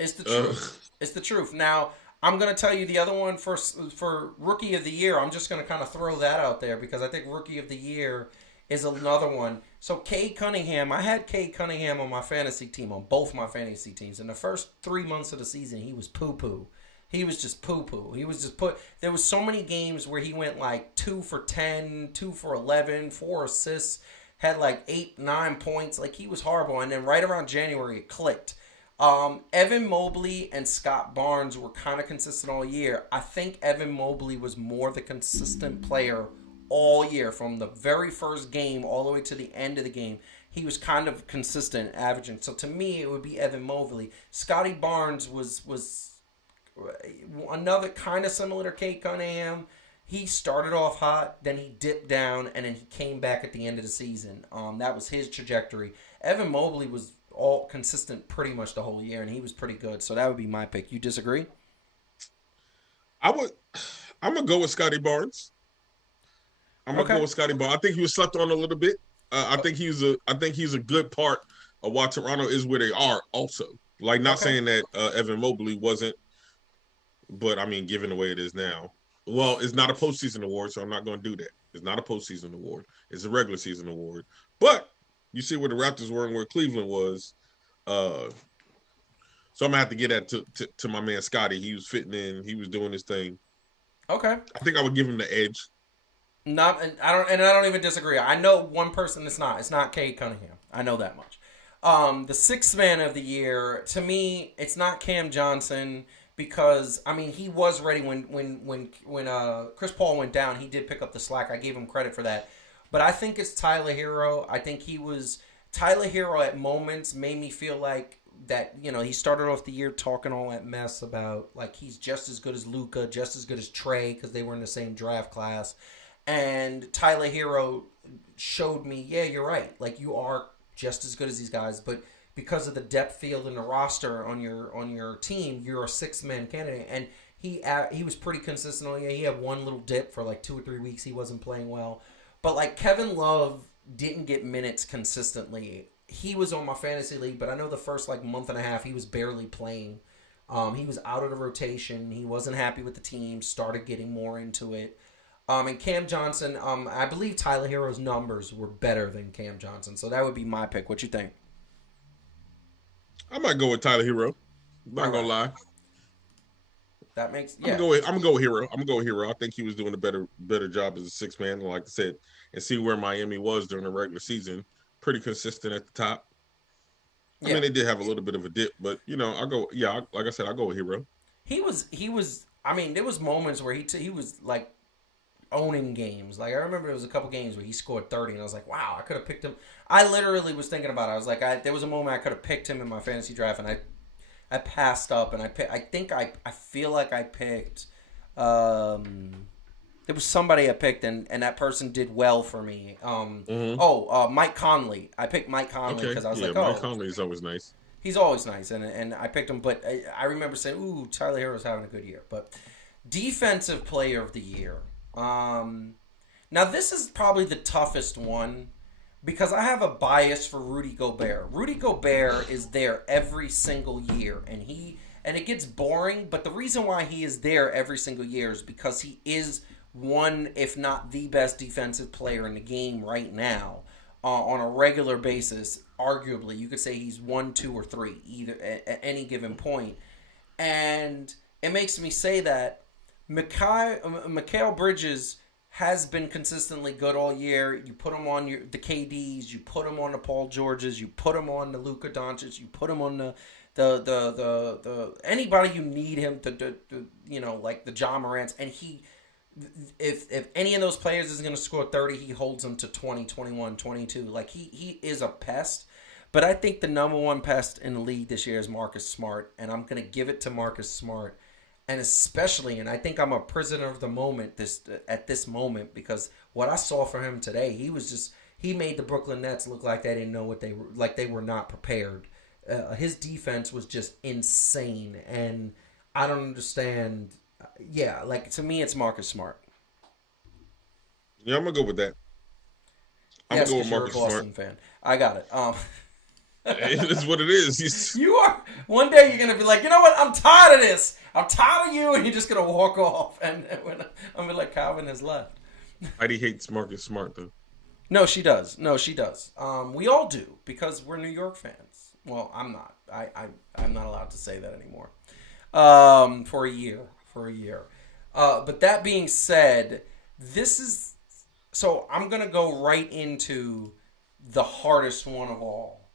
it's the truth. It's the truth. Now, I'm gonna tell you the other one for Rookie of the Year. I'm just gonna kind of throw that out there because I think Rookie of the Year is another one. So Cade Cunningham, I had Cade Cunningham on my fantasy team, on both my fantasy teams. In the first 3 months of the season, he was poo-poo. He was just poo-poo. He was just there was so many games where he went like 2 for 10, 2 for 11, 4 assists, had like 8, 9 points. Like, he was horrible. And then right around January, it clicked. Evan Mobley and Scott Barnes were kind of consistent all year. I think Evan Mobley was more the consistent player all year, from the very first game all the way to the end of the game. He was kind of consistent, averaging. So to me, it would be Evan Mobley. Scotty Barnes was another kind of similar to Cade Cunningham. He started off hot, then he dipped down, and then he came back at the end of the season. That was his trajectory. Evan Mobley was all consistent pretty much the whole year, and he was pretty good. So that would be my pick. You disagree? I'm gonna go with Scotty Barnes. I'm gonna go with Scotty Barnes. I think he was slept on a little bit. I think he's a good part of why Toronto is where they are. Also, like, not saying that Evan Mobley wasn't, but I mean, given the way it is now, well, it's not a postseason award, so I'm not going to do that. It's not a postseason award. It's a regular season award. But you see where the Raptors were and where Cleveland was. So I'm gonna have to get that to my man Scotty. He was fitting in. He was doing his thing. Okay. I think I would give him the edge. I don't even disagree. I know one person it's not. It's not Cade Cunningham. I know that much. The sixth man of the year, to me, it's not Cam Johnson, because he was ready when Chris Paul went down. He did pick up the slack. I gave him credit for that. But I think it's Tyler Hero. I think Tyler Hero at moments made me feel like that, he started off the year talking all that mess about, like, he's just as good as Luka, just as good as Trey, because they were in the same draft class. And Tyler Hero showed me, yeah, you're right. Like, you are just as good as these guys, but because of the depth field and the roster on your team, you're a six-man candidate. And he was pretty consistent on. He had one little dip for like 2 or 3 weeks. He wasn't playing well, but like Kevin Love didn't get minutes consistently. He was on my fantasy league, but I know the first like month and a half he was barely playing. He was out of the rotation. He wasn't happy with the team. Started getting more into it. And Cam Johnson, I believe Tyler Hero's numbers were better than Cam Johnson, so that would be my pick. What you think? I might go with Tyler Hero. Not gonna lie. That makes I'm gonna go with Hero. I think he was doing a better job as a six man, like I said, and see where Miami was during the regular season. Pretty consistent at the top. I mean, they did have a little bit of a dip, but like I said, I'll go with Hero. He was. I mean, there was moments where he was like owning games. Like I remember there was a couple games where he scored 30, and I was like, wow, I could have picked him. I literally was thinking about it. I was like, there was a moment I could have picked him in my fantasy draft, and I passed up, and I feel like I picked. There was somebody I picked, and that person did well for me. Mike Conley. I picked Mike Conley because I was Mike Conley is always nice. He's always nice, and I picked him. But I remember saying, "Ooh, Tyler Hero's having a good year." But defensive player of the year. Now this is probably the toughest one because I have a bias for Rudy Gobert. Rudy Gobert is there every single year, and it gets boring. But the reason why he is there every single year is because he is one, if not the best defensive player in the game right now on a regular basis. Arguably, you could say he's 1, 2, or 3 either at any given point, and it makes me say that Mikal Bridges has been consistently good all year. You put him on the KDs, you put him on the Paul Georges, you put him on the Luka Doncic, you put him on the anybody you need him to like the Ja Morants, and he. If any of those players is going to score 30, he holds them to 20, 21, 22. Like, he is a pest. But I think the number one pest in the league this year is Marcus Smart. And I'm going to give it to Marcus Smart. And especially, and I think I'm a prisoner of the moment at this moment, because what I saw from him today, he made the Brooklyn Nets look like they didn't know what they were, like they were not prepared. His defense was just insane. And I don't understand. Yeah, like to me, it's Marcus Smart. Yeah, I'm gonna go with that. I'm gonna go with Marcus Smart. You're a Boston fan. I got it. It's what it is. You are. One day you're gonna be like, you know what? I'm tired of this. I'm tired of you, and you're just gonna walk off. And I'm gonna be like, Calvin has left. Heidi hates Marcus Smart though. No, she does. We all do because we're New York fans. Well, I'm not. I'm not allowed to say that anymore. For a year. But that being said, so I'm going to go right into the hardest one of all.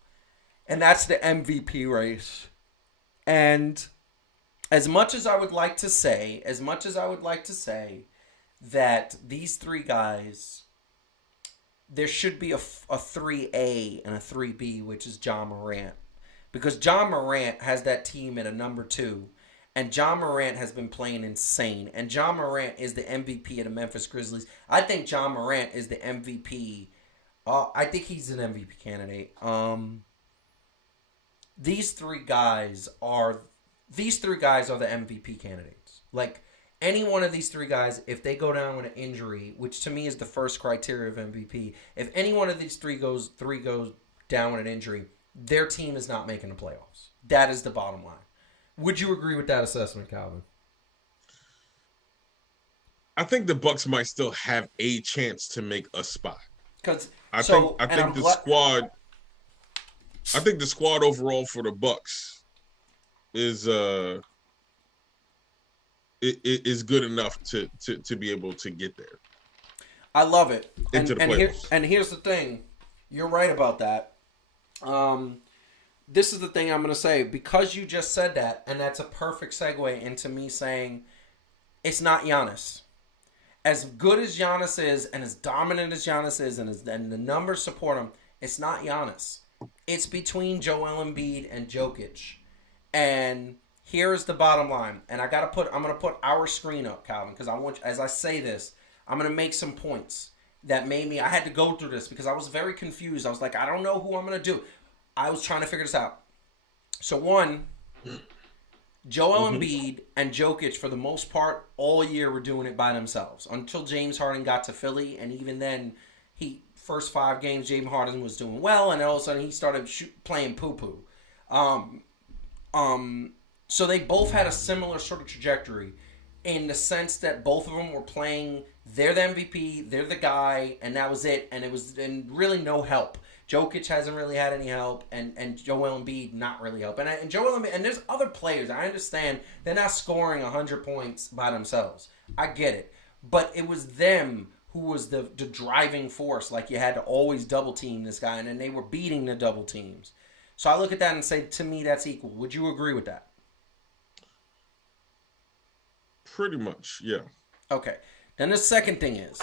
And that's the MVP race. And as much as I would like to say that these three guys, there should be a 3A and a 3B, which is Ja Morant. Because Ja Morant has that team at a number 2. And Ja Morant has been playing insane. And Ja Morant is the MVP of the Memphis Grizzlies. I think Ja Morant is the MVP. I think he's an MVP candidate. These three guys are the MVP candidates. Like, any one of these three guys, if they go down with an injury, which to me is the first criteria of MVP, if any one of these three goes down with an injury, their team is not making the playoffs. That is the bottom line. Would you agree with that assessment, Calvin? I think the Bucks might still have a chance to make a spot. I think the squad overall for the Bucks is good enough to be able to get there. I love it. Into the playoffs. Here's the thing. You're right about that. This is the thing I'm going to say. Because you just said that, and that's a perfect segue into me saying it's not Giannis. As good as Giannis is, and as dominant as Giannis is, and the numbers support him, it's not Giannis. It's between Joel Embiid and Jokic. And here's the bottom line. And I'm going to put our screen up, Calvin, because as I say this, I'm going to make some points that made me, I had to go through this because I was very confused. I was like, I don't know who I'm going to do. I was trying to figure this out. So one, Joel Embiid and Jokic, for the most part, all year were doing it by themselves until James Harden got to Philly, and even then, first 5 games, James Harden was doing well, and all of a sudden he started playing poo-poo. So they both had a similar sort of trajectory in the sense that both of them were playing, they're the MVP, they're the guy, and that was it, and really no help. Jokic hasn't really had any help, and Joel Embiid not really help. And Joel Embiid, and there's other players, I understand, they're not scoring 100 points by themselves. I get it. But it was them who was the driving force. Like, you had to always double team this guy, and then they were beating the double teams. So I look at that and say, to me, that's equal. Would you agree with that? Pretty much, yeah. Okay. Then the second thing is,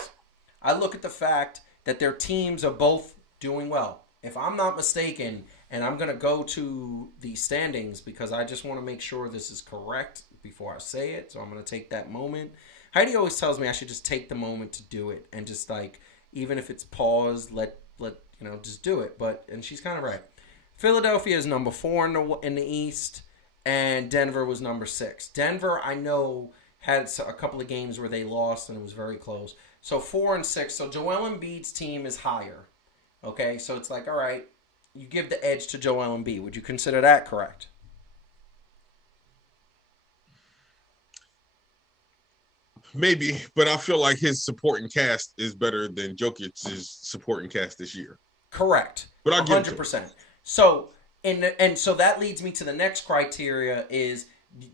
I look at the fact that their teams are both doing well. If I'm not mistaken, and I'm going to go to the standings because I just want to make sure this is correct before I say it, so I'm going to take that moment. Heidi always tells me I should just take the moment to do it and just, like, even if it's paused, let just do it. And she's kind of right. Philadelphia is number 4 in the East, and Denver was number 6. Denver, I know, had a couple of games where they lost and it was very close. So 4 and 6. So Joel Embiid's team is higher. Okay, so it's like, all right, you give the edge to Joel Embiid. Would you consider that correct? Maybe, but I feel like his supporting cast is better than Jokic's supporting cast this year. Correct. But I 100%. So so that leads me to the next criteria is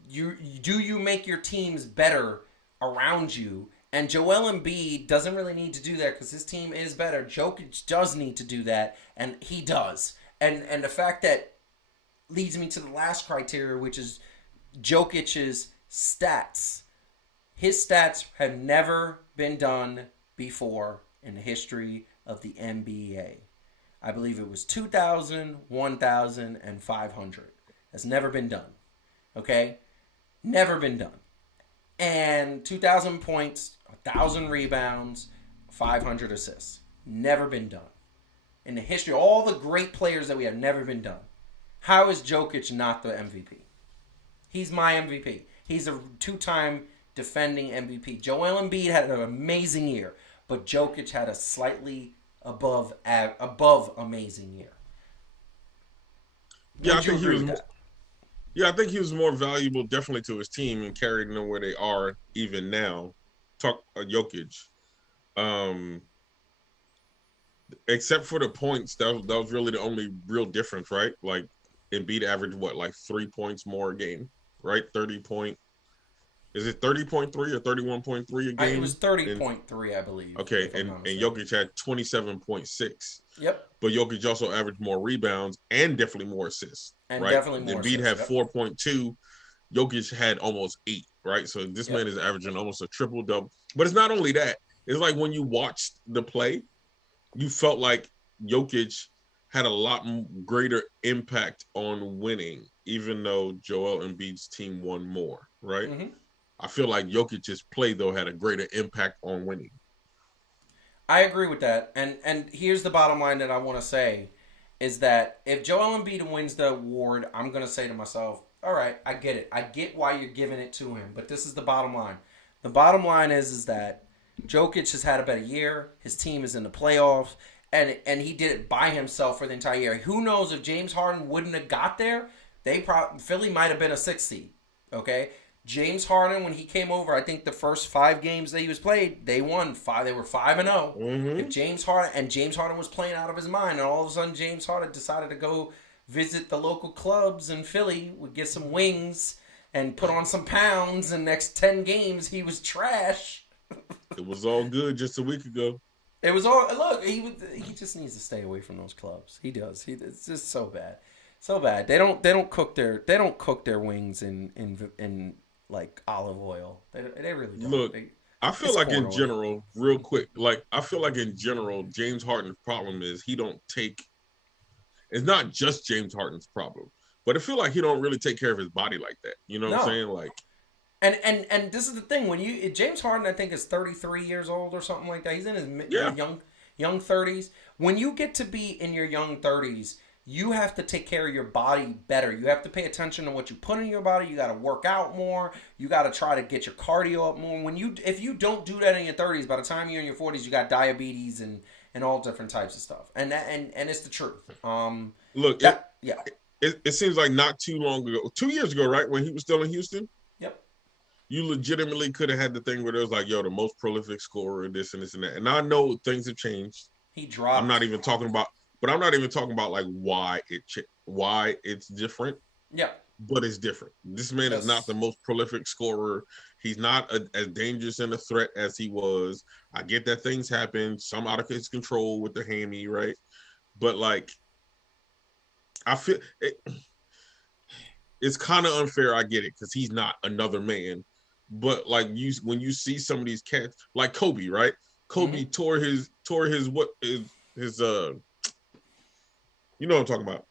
do you make your teams better around you? And Joel Embiid doesn't really need to do that because his team is better. Jokic does need to do that, and he does. And the fact that leads me to the last criteria, which is Jokic's stats. His stats have never been done before in the history of the NBA. I believe it was 2,000, 1,000, and 500. That's never been done. Okay? Never been done. And 2,000 points, 1,000 rebounds, 500 assists. Never been done. In the history, all the great players that we have, never been done. How is Jokic not the MVP? He's my MVP. He's a 2-time defending MVP. Joel Embiid had an amazing year, but Jokic had a slightly above amazing year. Yeah, I think he was. Yeah, I think he was more valuable, definitely, to his team and carrying them where they are even now. Talk Jokic, except for the points, that was really the only real difference, right? Like, Embiid averaged like 3 points more a game, right? 30-point. Is it 30.3 or 31.3 a game? It was 30.3, I believe. Okay, and Jokic had 27.6. Yep. But Jokic also averaged more rebounds and definitely more assists. And right? definitely more Embiid assists. Had 4.2. Jokic had almost 8, right? So this man is averaging almost a triple-double. But it's not only that. It's like when you watched the play, you felt like Jokic had a lot greater impact on winning, even though Joel Embiid's team won more, right? Mm-hmm. I feel like Jokic's play, though, had a greater impact on winning. I agree with that. And here's the bottom line that I want to say is that if Joel Embiid wins the award, I'm going to say to myself, all right, I get it. I get why you're giving it to him. But this is the bottom line. The bottom line is that Jokic has had a better year. His team is in the playoffs. And he did it by himself for the entire year. Who knows if James Harden wouldn't have got there, Philly might have been a 6th seed. Okay? James Harden, when he came over, I think the first 5 games that he was played, they won 5. They were 5-0. Mm-hmm. If James Harden was playing out of his mind, and all of a sudden James Harden decided to go visit the local clubs in Philly, would get some wings and put on some pounds, and next 10 games he was trash. It was all good just a week ago. It was all he just needs to stay away from those clubs. He does. It's just so bad, so bad. They don't cook their wings in like olive oil. They really don't. Look, I feel like in general, real quick, James Harden's problem is he don't take. It's not just James Harden's problem, but I feel like he don't really take care of his body like that. You know what I'm saying? Like, and this is the thing when James Harden, I think, is 33 years old or something like that. He's in his young 30s. When you get to be in your young 30s, you have to take care of your body better. You have to pay attention to what you put in your body. You got to work out more. You got to try to get your cardio up more. If you don't do that in your 30s, by the time you're in your 40s, you got diabetes and all different types of stuff. And it's the truth. Look, it seems like not too long ago, 2 years ago, right, when he was still in Houston. Yep. You legitimately could have had the thing where it was like, yo, the most prolific scorer, this and this and that. And I know things have changed. He dropped. I'm not even talking about like why it's different. Yeah. But it's different. This man is not the most prolific scorer. He's not as dangerous and a threat as he was. I get that things happen, some out of his control with the hammy, right? But like, I feel it's kind of unfair. I get it because he's not another man. But like when you see some of these cats, like Kobe, right? Kobe tore his you know what I'm talking about.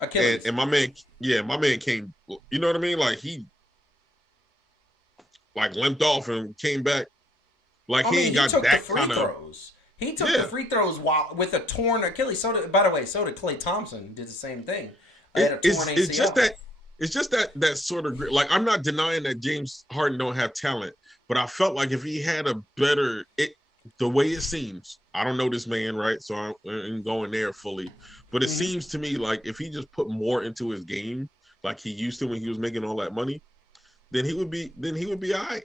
Achilles. And my man came, you know what I mean? Like he like limped off and came back. Like he ain't got that kind of. He took the free throws with a torn Achilles. By the way, so did Klay Thompson. Did the same thing. It's just that sort of, like, I'm not denying that James Harden don't have talent, but I felt like if he had a better the way it seems, I don't know this man, right? So I ain't going there fully, but it seems to me like if he just put more into his game, like he used to when he was making all that money, then he would be all right.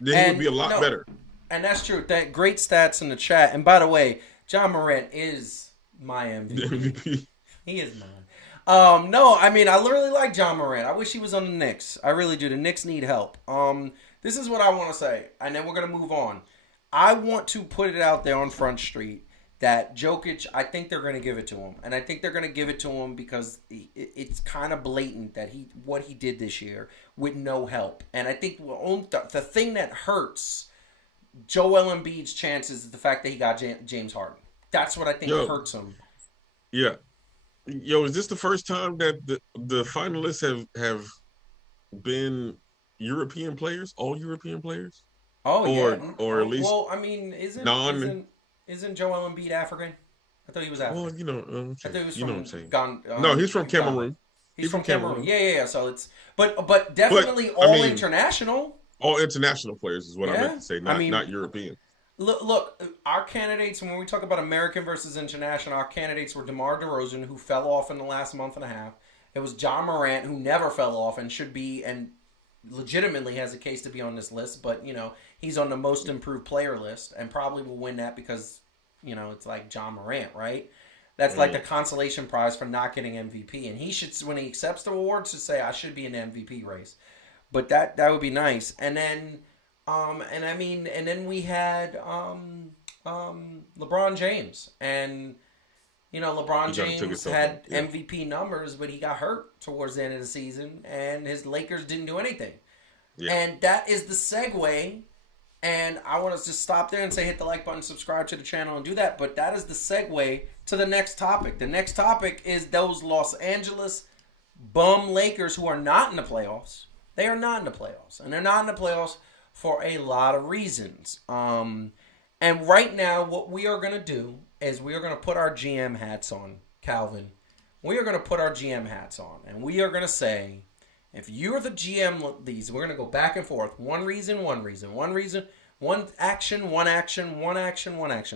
Then he would be a lot better. And that's true. That great stats in the chat. And by the way, John Morant is my MVP. He is mine. No, I mean, I literally like John Morant. I wish he was on the Knicks. I really do. The Knicks need help. This is what I want to say, and then we're going to move on. I want to put it out there on Front Street that Jokic, I think they're going to give it to him. And I think they're going to give it to him because it's kind of blatant that what he did this year with no help. And I think the thing that hurts Joel Embiid's chances is the fact that he got James Harden. That's what I think hurts him. Yeah. Yo, is this the first time that the finalists have been European players, all European players? Oh, or at least. Well, I mean, isn't Joel Embiid African? I thought he was African. Well, you know, I thought he was you from know what I'm saying. No, he's from Cameroon. He's from Cameroon. Yeah. So it's but definitely all international. All international players is what I meant to say, not European. Look, our candidates, when we talk about American versus international, our candidates were DeMar DeRozan, who fell off in the last month and a half. It was John Morant, who never fell off and should be, and legitimately has a case to be on this list, but, you know, he's on the most improved player list and probably will win that because, you know, it's like John Morant, right? That's like the consolation prize for not getting MVP. And he should, when he accepts the award, should say, I should be in the MVP race. But that would be nice. And then... and then we had LeBron James, and you know LeBron James had MVP numbers, but he got hurt towards the end of the season, and his Lakers didn't do anything. Yeah. And that is the segue. And I want to just stop there and say hit the like button, subscribe to the channel, and do that. But that is the segue to the next topic. The next topic is those Los Angeles bum Lakers who are not in the playoffs. They are not in the playoffs, and they're not in the playoffs for a lot of reasons. And right now, what we are going to do is we are going to put our GM hats on, Calvin. We are going to put our GM hats on, and we are going to say, if you're the GM of these, we're going to go back and forth. One reason, one action.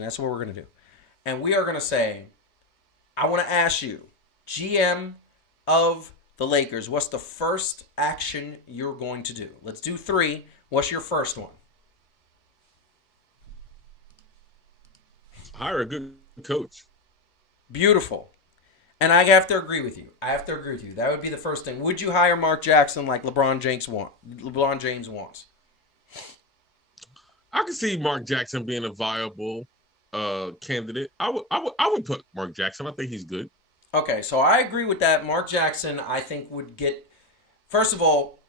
That's what we're going to do. And we are going to say, I want to ask you, GM of the Lakers, what's the first action you're going to do? Let's do 3. What's your first one? Hire a good coach. Beautiful. And I have to agree with you. That would be the first thing. Would you hire Mark Jackson like LeBron James wants? I can see Mark Jackson being a viable candidate. I would put Mark Jackson. I think he's good. Okay, so I agree with that. Mark Jackson, I think, would get... First of all,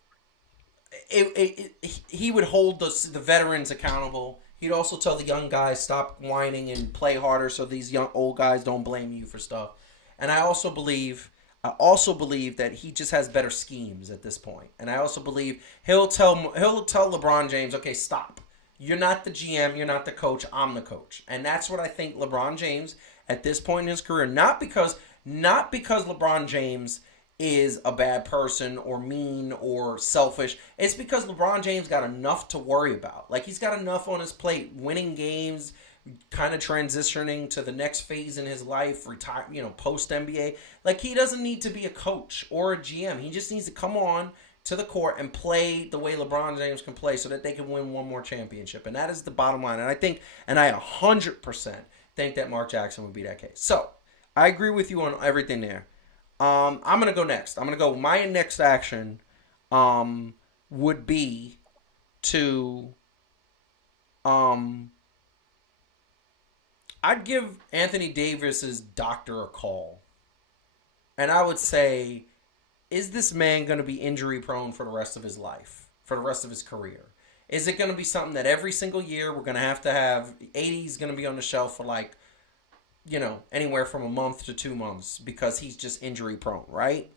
he would hold the veterans accountable. He'd also tell the young guys, stop whining and play harder so these old guys don't blame you for stuff. And I also believe that he just has better schemes at this point. And I also believe he'll tell LeBron James, okay, stop. You're not the GM. You're not the coach. I'm the coach. And that's what I think LeBron James at this point in his career. Not because LeBron James is a bad person or mean or selfish. It's because LeBron James got enough to worry about. Like, he's got enough on his plate, winning games, kind of transitioning to the next phase in his life, retire, post NBA. Like, he doesn't need to be a coach or a GM. He just needs to come on to the court and play the way LeBron James can play so that they can win one more championship. And that is the bottom line. And I 100% think that Mark Jackson would be that case. So, I agree with you on everything there. I'm going to go next. My next action would be to I'd give Anthony Davis's doctor a call. And I would say, is this man going to be injury prone for the rest of his life, for the rest of his career? Is it going to be something that every single year we're going to have 80 is going to be on the shelf for anywhere from a month to 2 months because he's just injury prone, right?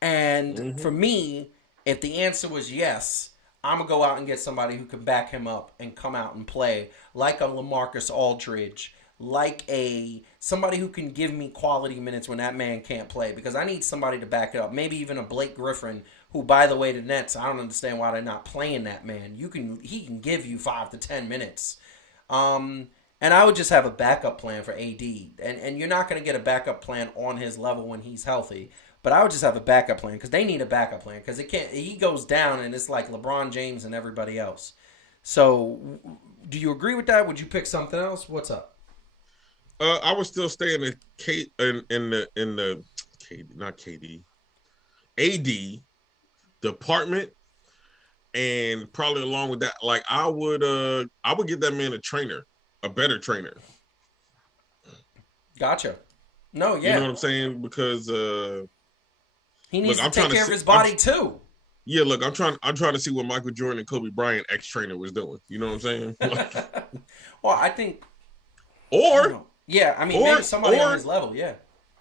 And for me, if the answer was yes, I'm going to go out and get somebody who can back him up and come out and play like a LaMarcus Aldridge, like somebody who can give me quality minutes when that man can't play, because I need somebody to back it up. Maybe even a Blake Griffin, who, by the way, the Nets, I don't understand why they're not playing that man. He can give you 5 to 10 minutes. And I would just have a backup plan for AD. And you're not going to get a backup plan on his level when he's healthy. But I would just have a backup plan because they need a backup plan, because he goes down and it's like LeBron James and everybody else. So, do you agree with that? Would you pick something else? What's up? I would still stay in the AD department, and probably along with that, like I would get that man a better trainer. Gotcha. No, yeah. You know what I'm saying? Because he needs to take care of his body too. Yeah, look, I'm trying to see what Michael Jordan and Kobe Bryant ex-trainer was doing. You know what I'm saying? Well, I think. Maybe somebody on his level, yeah.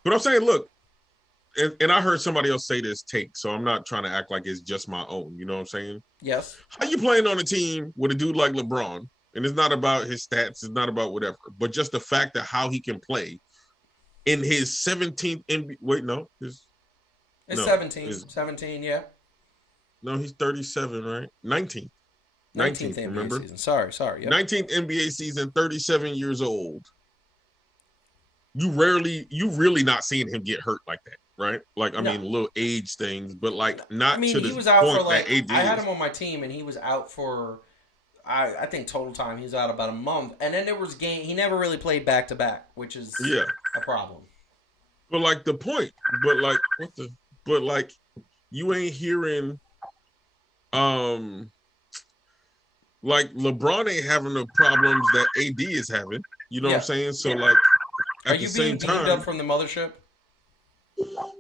But I'm saying, look, and I heard somebody else say this take, so I'm not trying to act like it's just my own. You know what I'm saying? Yes. How you playing on a team with a dude like LeBron, and it's not about his stats, it's not about whatever, but just the fact that how he can play in his 17th NBA. Wait, no, it's 17. 17, yeah. No, he's 37, right? 19th NBA remember? Season. Sorry. Yep. 19th NBA season, 37 years old. You really not seeing him get hurt like that, right? Like, I mean, little age things, but like not to the he was out point for like, that AD I had him on my team, and he was out for, I think total time, he was out about a month. And then there was he never really played back-to-back, which is a problem. But like the point, but like you ain't hearing, like LeBron ain't having the problems that AD is having. You know what I'm saying? So like, are you being beamed up from the mothership?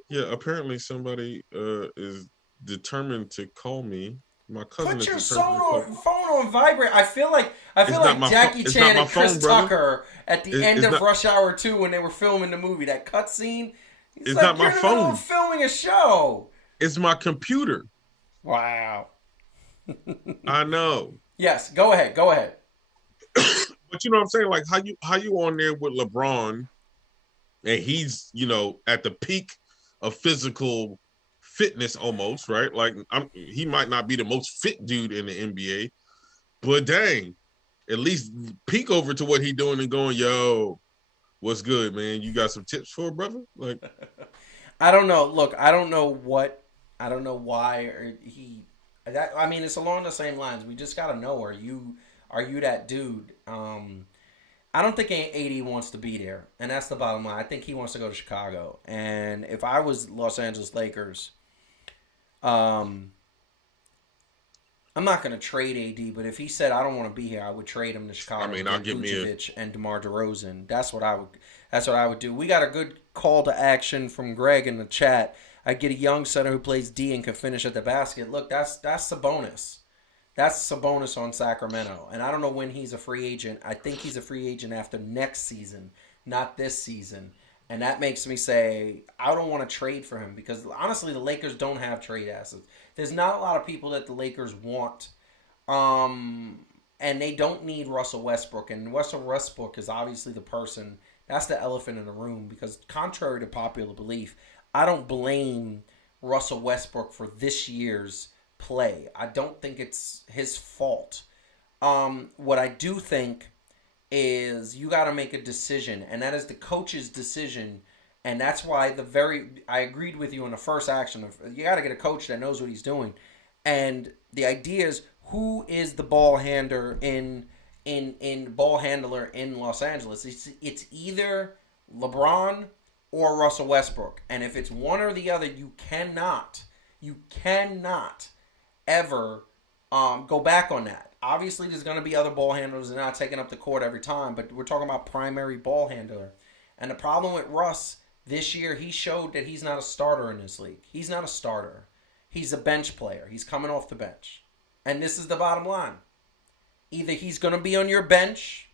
Yeah, apparently somebody is determined to call me. My cousin. Put your phone on vibrate. I feel like Jackie Chan and Chris Tucker at the end of Rush Hour 2 when they were filming the movie. That cutscene. It's like, not my phone. Filming a show. It's my computer. Wow. I know. Yes, go ahead. But you know what I'm saying? Like how you on there with LeBron, and he's at the peak of physical fitness almost, right? Like he might not be the most fit dude in the NBA, but dang, at least peek over to what he doing and going, yo, what's good, man? You got some tips for a brother? Like, I don't know. Look, I don't know why it's along the same lines. We just gotta know, are you that dude? I don't think AD wants to be there, and that's the bottom line. I think he wants to go to Chicago. And if I was Los Angeles Lakers, I'm not going to trade AD, but if he said I don't want to be here, I would trade him to Chicago. I mean, I'll give Vucevic and DeMar DeRozan. That's what I would do. We got a good call to action from Greg in the chat. I get a young center who plays D and can finish at the basket. Look, that's Sabonis. That's Sabonis on Sacramento. And I don't know when he's a free agent. I think he's a free agent after next season, not this season. And that makes me say, I don't want to trade for him because, honestly, the Lakers don't have trade assets. There's not a lot of people that the Lakers want. And they don't need Russell Westbrook. And Russell Westbrook is obviously the person That's the elephant in the room, because contrary to popular belief, I don't blame Russell Westbrook for this year's play. I don't think it's his fault. What I do think is you got to make a decision, and that is the coach's decision. And that's why I agreed with you on the first action of you got to get a coach that knows what he's doing. And the idea is, who is the ball handler in Los Angeles? It's either LeBron or Russell Westbrook. And if it's one or the other, you cannot ever go back on that. Obviously, there's going to be other ball handlers and not taking up the court every time, but we're talking about primary ball handler. And the problem with Russ this year, he showed that he's not a starter in this league. He's not a starter. He's a bench player. He's coming off the bench. And this is the bottom line. Either he's going to be on your bench,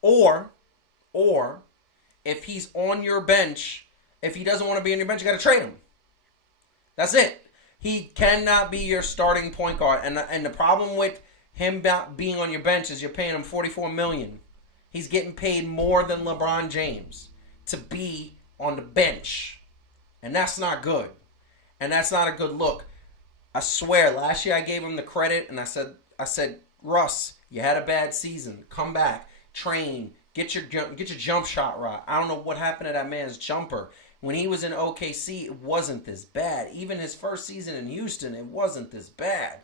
or if he's on your bench, if he doesn't want to be on your bench, you got to trade him. That's it. He cannot be your starting point guard. And the problem with him being on your bench is you're paying him $44 million. He's getting paid more than LeBron James to be on the bench. And that's not good. And that's not a good look. I swear, last year I gave him the credit, and I said, Russ, you had a bad season. Come back, train, get your jump shot right. I don't know what happened to that man's jumper. When he was in OKC, it wasn't this bad. Even his first season in Houston, it wasn't this bad.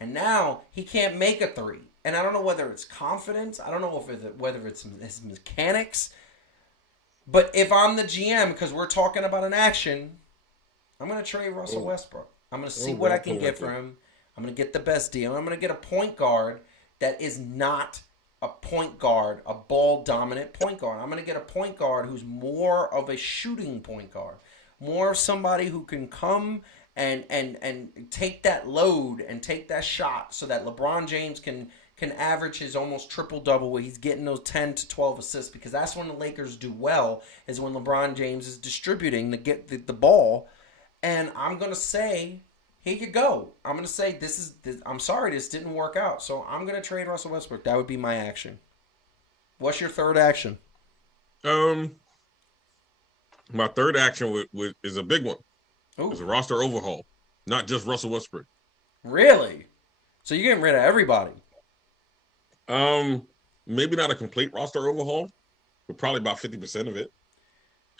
And now he can't make a three. And I don't know whether it's confidence. I don't know whether it's his mechanics. But if I'm the GM, because we're talking about an action, I'm going to trade Russell Westbrook. I'm going to see what I can get for him. I'm going to get the best deal. I'm going to get a point guard that is not a point guard, a ball-dominant point guard. I'm going to get a point guard who's more of a shooting point guard, more of somebody who can come and take that load and take that shot so that LeBron James can average his almost triple-double where he's getting those 10 to 12 assists, because that's when the Lakers do well, is when LeBron James is distributing to get the ball. And I'm going to say, here you go. I'm going to say, I'm sorry, this didn't work out. So I'm going to trade Russell Westbrook. That would be my action. What's your third action? My third action is a big one. Ooh. It's a roster overhaul. Not just Russell Westbrook. Really? So you're getting rid of everybody? Maybe not a complete roster overhaul, but probably about 50% of it.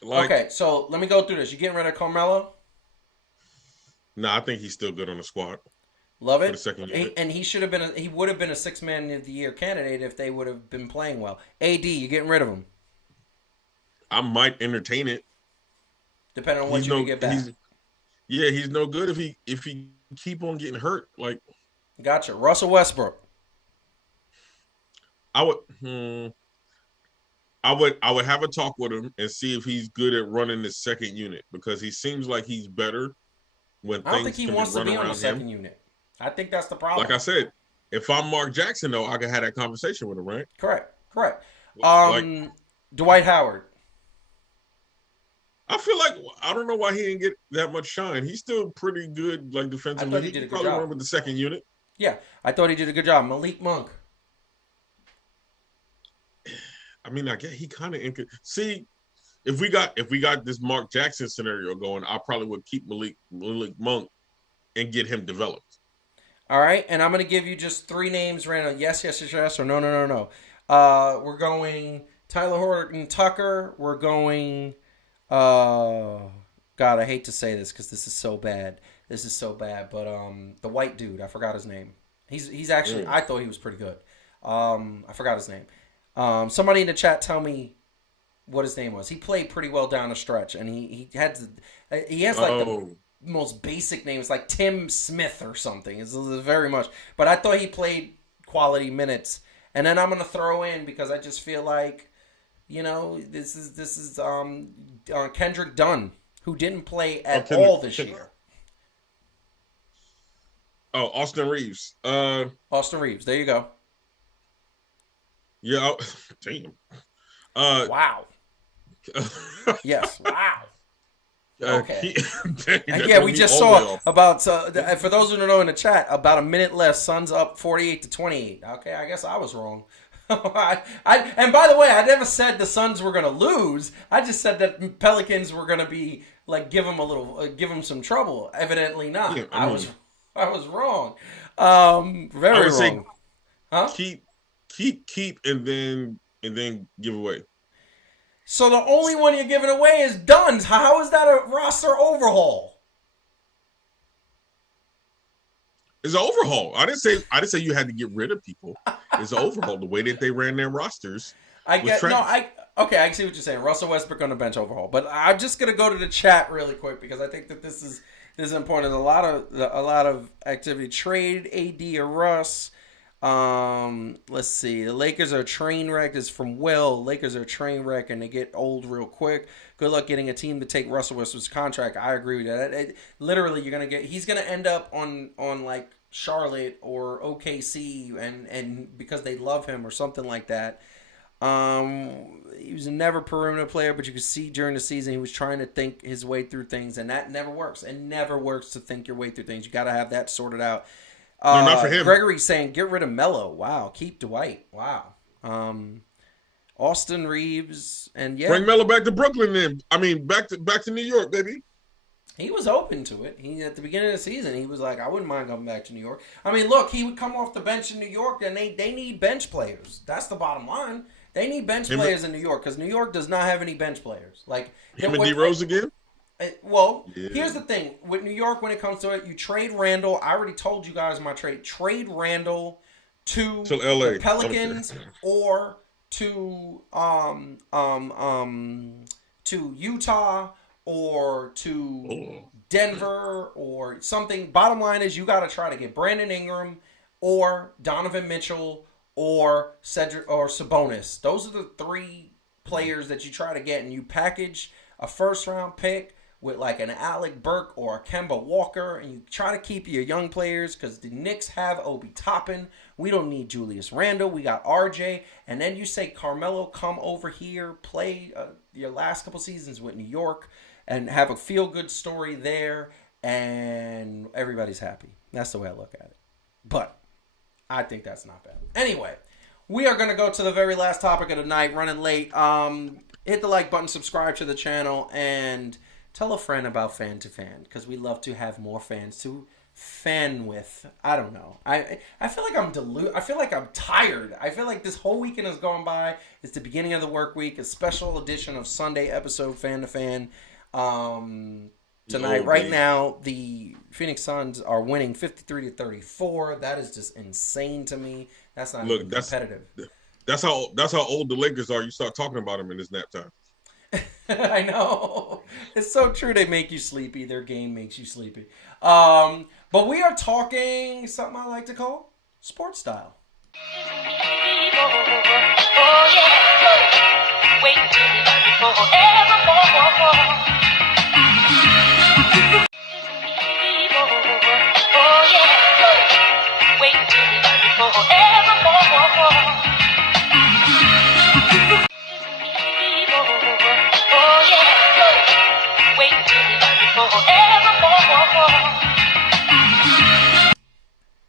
Okay, so let me go through this. You getting rid of Carmelo? No, I think he's still good on the squad. Love it. For the second unit. And he would have been a 6th man of the year candidate if they would have been playing well. AD, you getting rid of him? I might entertain it. Depending on what you can get back. He's no good if he keep on getting hurt. Gotcha. Russell Westbrook. I would have a talk with him and see if he's good at running the second unit, because he seems like he's better when I don't think he wants to be on the second unit. I think that's the problem. Like I said, if I'm Mark Jackson, though, I can have that conversation with him, right? Correct. Dwight Howard. I feel like, I don't know why he didn't get that much shine. He's still pretty good, defensively. I thought he did a good probably job. run with the second unit. Yeah, I thought he did a good job. Malik Monk. I mean, I guess he kind of see. If we got this Mark Jackson scenario going, I probably would keep Malik Monk and get him developed. All right, and I'm going to give you just 3 names random. Yes, or no. We're going Tyler Horton Tucker. We're going. God, I hate to say this because this is so bad. But the white dude, I forgot his name. He's actually. I thought he was pretty good. I forgot his name. Somebody in the chat tell me what his name was. He played pretty well down the stretch, and he has the most basic name. It's like Tim Smith or something. It's very much. But I thought he played quality minutes. And then I'm gonna throw in, because I just feel like, this is Kendrick Dunn, who didn't play at all this year. Oh, Austin Reeves. Austin Reeves. There you go. Yeah. Damn. Wow. Yes. Wow. Okay. And we just saw about, for those who don't know in the chat, about a minute left. Suns up 48-28. Okay, I guess I was wrong. And by the way, I never said the Suns were going to lose. I just said that Pelicans were going to be like give them some trouble. Evidently not. Yeah, I was wrong. Very wrong. Huh? Keep, and then give away. So the only one you're giving away is Duns. How is that a roster overhaul? It's an overhaul. I didn't say you had to get rid of people. It's an overhaul. The way that they ran their rosters. I see what you're saying. Russell Westbrook on the bench overhaul. But I'm just gonna go to the chat really quick because I think that this is important. There's a lot of activity. Trade AD or Russ. Let's see. The Lakers are a train wreck. Is from Will. Lakers are a train wreck and they get old real quick. Good luck getting a team to take Russell Westbrook's contract. I agree with that. Literally, he's gonna end up on like Charlotte or OKC and because they love him or something like that. He was a never perimeter player, but you could see during the season he was trying to think his way through things, and that never works. It never works to think your way through things. You got to have that sorted out. No, not for him. Gregory's saying get rid of Melo. Wow, keep Dwight. Wow. Austin Reeves and bring Melo back to Brooklyn. Then back to New York, baby. He was open to it. At the beginning of the season, he was like, I wouldn't mind coming back to New York. Look, he would come off the bench in New York, and they need bench players. That's the bottom line. They need bench players in New York because New York does not have any bench players. Like him and D Rose again. Here's the thing with New York when it comes to it. You trade Randall. I already told you guys my trade. Trade Randall to LA. The Pelicans or to Utah. Or to Denver or something. Bottom line is you got to try to get Brandon Ingram or Donovan Mitchell or Cedric or Sabonis. Those are the three players that you try to get, and you package a first-round pick with like an Alec Burke or a Kemba Walker, and you try to keep your young players because the Knicks have Obi Toppin. We don't need Julius Randle. We got RJ. And then you say, Carmelo, come over here, play your last couple seasons with New York, and have a feel-good story there, and everybody's happy. That's the way I look at it. But I think that's not bad. Anyway, we are going to go to the very last topic of the night, running late. Hit the like button, subscribe to the channel, and tell a friend about Fan2Fan, because we love to have more fans to fan with. I don't know. I feel like I feel like I'm tired. I feel like this whole weekend has gone by. It's the beginning of the work week, a special edition of Sunday episode Fan2Fan. Tonight, right now, the Phoenix Suns are winning 53-34. That is just insane to me. That's not even competitive. That's how old the Lakers are. You start talking about them in this nap time. I know. It's so true. They make you sleepy. Their game makes you sleepy. But we are talking something I like to call sports style. Oh, yeah. Wait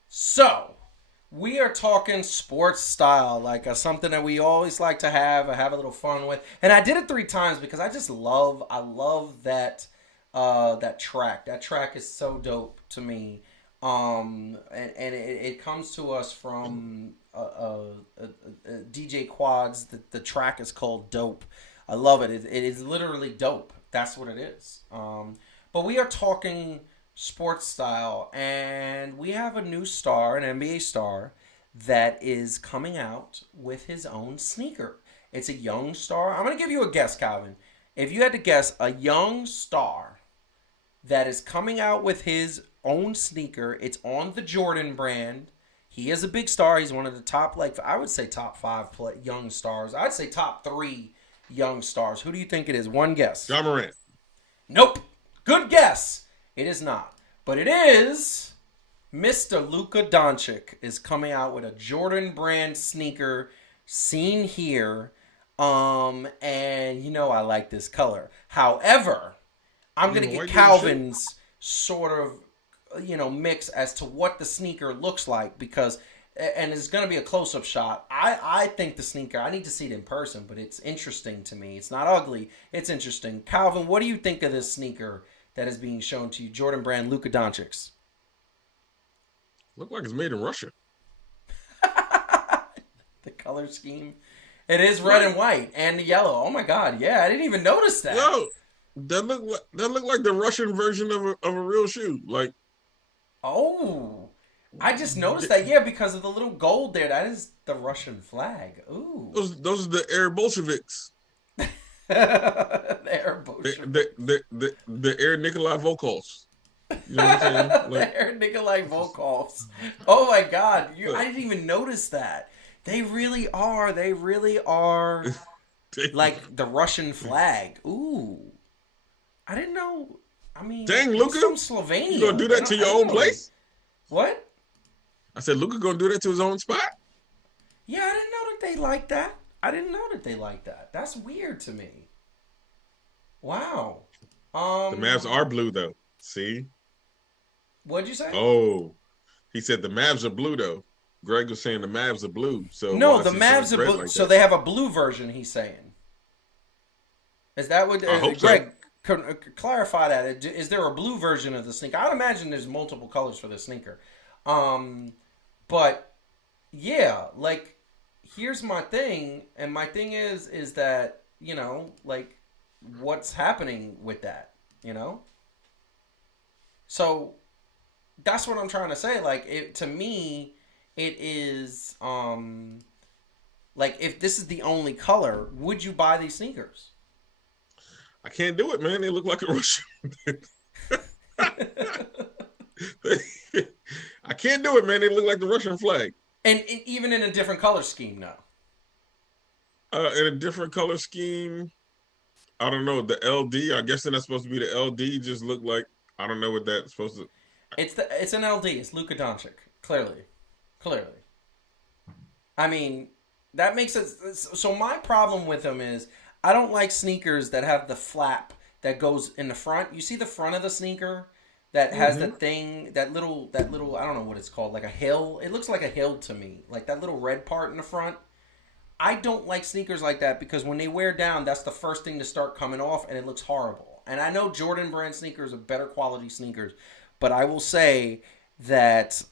So, we are talking sports style, like something that we always like to have a little fun with. And I did it 3 times because I love that that track. That track is so dope to me. And it comes to us from DJ Quads. The track is called Dope. I love it. It is literally dope. That's what it is. But we are talking sports style, and we have a new star, an NBA star, that is coming out with his own sneaker. It's a young star. I'm going to give you a guess, Calvin. If you had to guess a young star that is coming out with his own sneaker, it's on the Jordan brand. He is a big star. He's one of the top, I would say top 5 young stars. I'd say top 3 young stars. Who do you think it is? One guess. Ja Morant. Nope. Good guess. It is not. But it is Mr. Luka Doncic is coming out with a Jordan brand sneaker seen here. And I like this color. However, I'm going to get Calvin's sort of, mix as to what the sneaker looks like, because and it's going to be a close-up shot. I think the sneaker, I need to see it in person, but it's interesting to me. It's not ugly. It's interesting. Calvin, what do you think of this sneaker that is being shown to you? Jordan Brand, Luka Doncic. Look like it's made in Russia. The color scheme. It is red and white and yellow. Oh my God. Yeah, I didn't even notice that. Yo, that look like the Russian version of a real shoe. Like, oh, I just noticed that. Yeah, because of the little gold there. That is the Russian flag. Ooh. Those are the Air Bolsheviks. The Air Bolsheviks. The Air Nikolai Volkovs. You know what I'm saying? Like, the Air Nikolai Volkovs. Oh my God. I didn't even notice that. They really are. They really are like the Russian flag. Ooh. I didn't know. I mean, dang, Luka. From Slovenia. You gonna do that to your own place? What? I said, Luka gonna do that to his own spot? Yeah, I didn't know that they like that. I didn't know that they like that. That's weird to me. Wow. The Mavs are blue, though. See? What'd you say? Oh. He said the Mavs are blue, though. Greg was saying the Mavs are blue. So no, the Mavs are blue. Like so they have a blue version, he's saying. Is that what... I hope Greg, clarify that. Is there a blue version of the sneaker? I'd imagine there's multiple colors for the sneaker. But, yeah, like, here's my thing. And my thing is that, you know, like, what's happening with that, you know? So, that's what I'm trying to say. Like, to me... It is, like, if this is the only color, would you buy these sneakers? I can't do it, man. They look like a Russian. I can't do it, man. They look like the Russian flag. And even in a different color scheme now? In a different color scheme, I don't know. The LD, I guess that's supposed to be the LD, just look like, I don't know what that's supposed to... It's an LD. It's Luka Doncic, clearly. I mean, that makes it... So my problem with them is I don't like sneakers that have the flap that goes in the front. You see the front of the sneaker that has the thing, that little, I don't know what it's called, like a hill. It looks like a hill to me, like that little red part in the front. I don't like sneakers like that because when they wear down, that's the first thing to start coming off and it looks horrible. And I know Jordan Brand sneakers are better quality sneakers, but I will say... that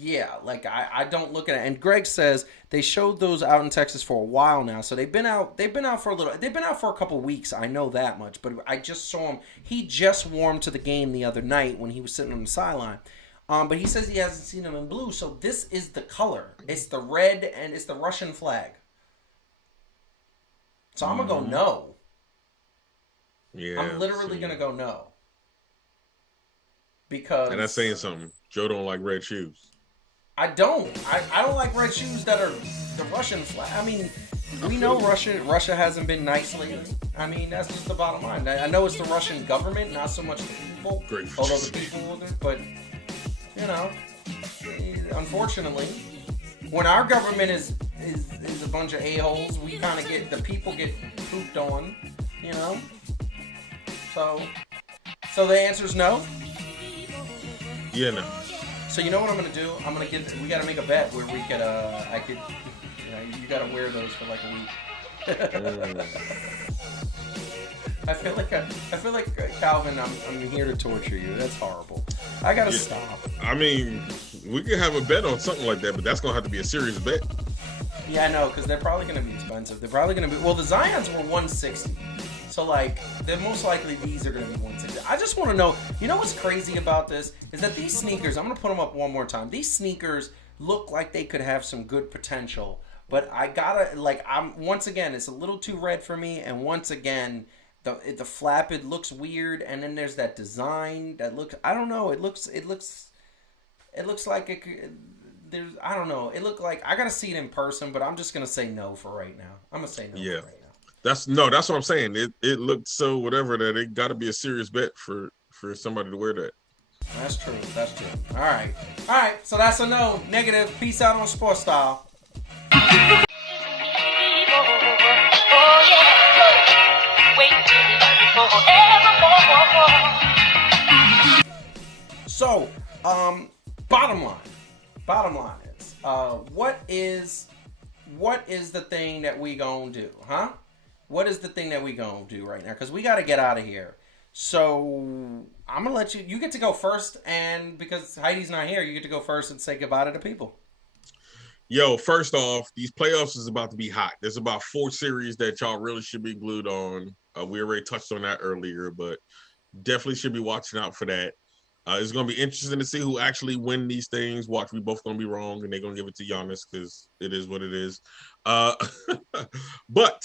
yeah, like I don't look at it. And Greg says they showed those out in Texas for a while now, so they've been out for a couple weeks. I know that much, but I just saw him. He just warmed to the game the other night when he was sitting on the sideline. But he says he hasn't seen them in blue, so this is the color. It's the red and it's the Russian flag. So I'm gonna go no. Yeah, I'm literally gonna go no. Because... And that's saying something. Joe don't like red shoes. I don't. I don't like red shoes that are the Russian flag. I mean, we know Russia hasn't been nice lately. I mean, that's just the bottom line. I know it's the Russian government, not so much the people. Great. Although the people will do, but, you know, unfortunately, when our government is a bunch of a-holes, we kind of get, the people get pooped on, you know? So the answer is no? Yeah, no. So you know what I'm gonna do? We gotta make a bet where we could, you gotta wear those for like a week. I feel like Calvin, I'm here to torture you. That's horrible. I gotta stop. I mean, we could have a bet on something like that, but that's gonna have to be a serious bet. Yeah, I know, because they're probably gonna be expensive. They're probably gonna be. Well, the Zions were $160. So, like, they're most likely these are going to be $160. I just want to know, you know what's crazy about this? Is that these sneakers, I'm going to put them up one more time. These sneakers look like they could have some good potential. But I got to, like, once again, it's a little too red for me. And once again, the flap, it looks weird. And then there's that design that looks, I don't know, it looks like it could, there's, I don't know. It looked like, I got to see it in person, but I'm just going to say no for right now. I'm going to say no for right now. That's what I'm saying. It looked so whatever that it got to be a serious bet for somebody to wear that. That's true. All right. So that's a no. Negative. Peace out on Sports Style. So, bottom line. bottom line is, what is the thing that we gonna do, huh? What is the thing that we gonna do right now? Because we got to get out of here. So I'm gonna let you get to go first, and because Heidi's not here, you get to go first and say goodbye to the people. Yo, first off, these playoffs is about to be hot. There's about 4 series that y'all really should be glued on. We already touched on that earlier, but definitely should be watching out for that. It's going to be interesting to see who actually win these things. Watch, we both going to be wrong, and they're going to give it to Giannis because it is what it is. But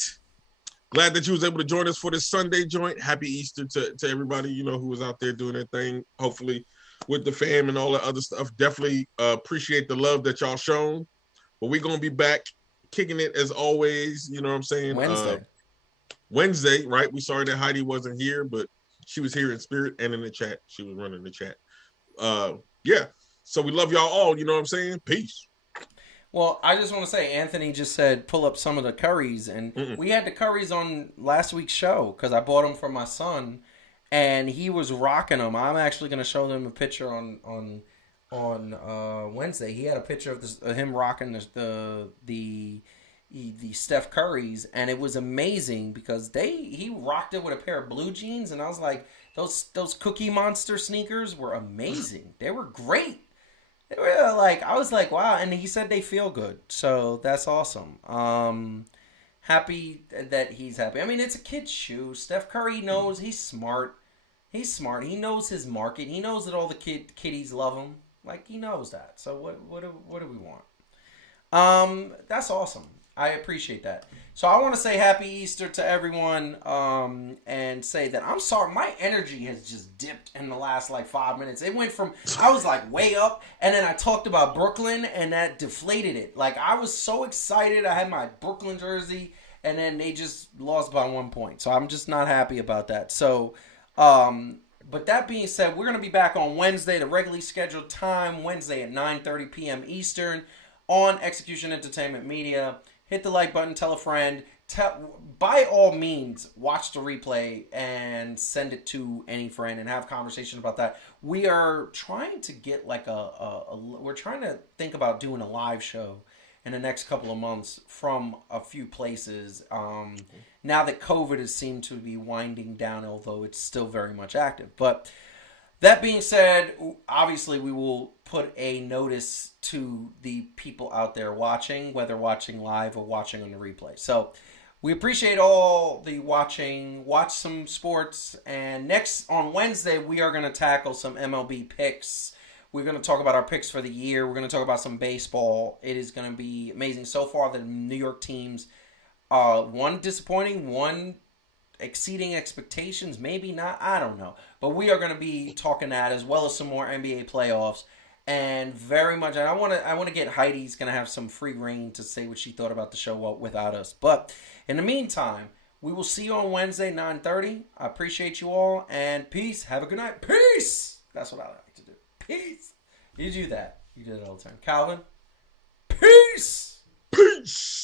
glad that you was able to join us for this Sunday joint. Happy Easter to everybody, who was out there doing their thing, hopefully with the fam and all that other stuff. Definitely appreciate the love that y'all shown. But we're going to be back kicking it as always, you know what I'm saying? Wednesday, right? We sorry that Heidi wasn't here, but she was here in spirit and in the chat. She was running the chat. Yeah. So we love y'all all, you know what I'm saying? Peace. Well, I just want to say, Anthony just said pull up some of the curries, and we had the curries on last week's show because I bought them for my son, and he was rocking them. I'm actually going to show them a picture on Wednesday. He had a picture of him rocking the Steph Curry's, and it was amazing because he rocked it with a pair of blue jeans, and I was like, those Cookie Monster sneakers were amazing. They were great. They were I was like, wow, and he said they feel good, so that's awesome. Happy that he's happy. I mean, it's a kid's shoe. Steph Curry knows he's smart. He knows his market. He knows that all the kiddies love him. Like, he knows that. So what do we want? That's awesome. I appreciate that. So I want to say Happy Easter to everyone, and say that I'm sorry. My energy has just dipped in the last 5 minutes. It went from, I was way up, and then I talked about Brooklyn, and that deflated it. I was so excited. I had my Brooklyn jersey, and then they just lost by 1 point. So I'm just not happy about that. So, but that being said, we're going to be back on Wednesday, the regularly scheduled time, Wednesday at 9:30 p.m. Eastern on Execution Entertainment Media. Hit the like button, tell a friend. By all means, watch the replay and send it to any friend and have conversation about that. We are trying to get we're trying to think about doing a live show in the next couple of months from a few places. Now that COVID has seemed to be winding down, although it's still very much active. But that being said, obviously we will put a notice to the people out there watching, whether watching live or watching on the replay. So we appreciate all the watching. Watch some sports. And next, on Wednesday, we are going to tackle some MLB picks. We're going to talk about our picks for the year. We're going to talk about some baseball. It is going to be amazing. So far, the New York teams, one disappointing, one exceeding expectations, maybe not, I don't know. But we are going to be talking that as well as some more NBA playoffs. And very much, and I want to get Heidi's going to have some free reign to say what she thought about the show without us. But in the meantime, we will see you on Wednesday, 9:30. I appreciate you all, and peace. Have a good night. Peace. That's what I like to do. Peace. You do that. You do it all the time. Calvin. Peace. Peace.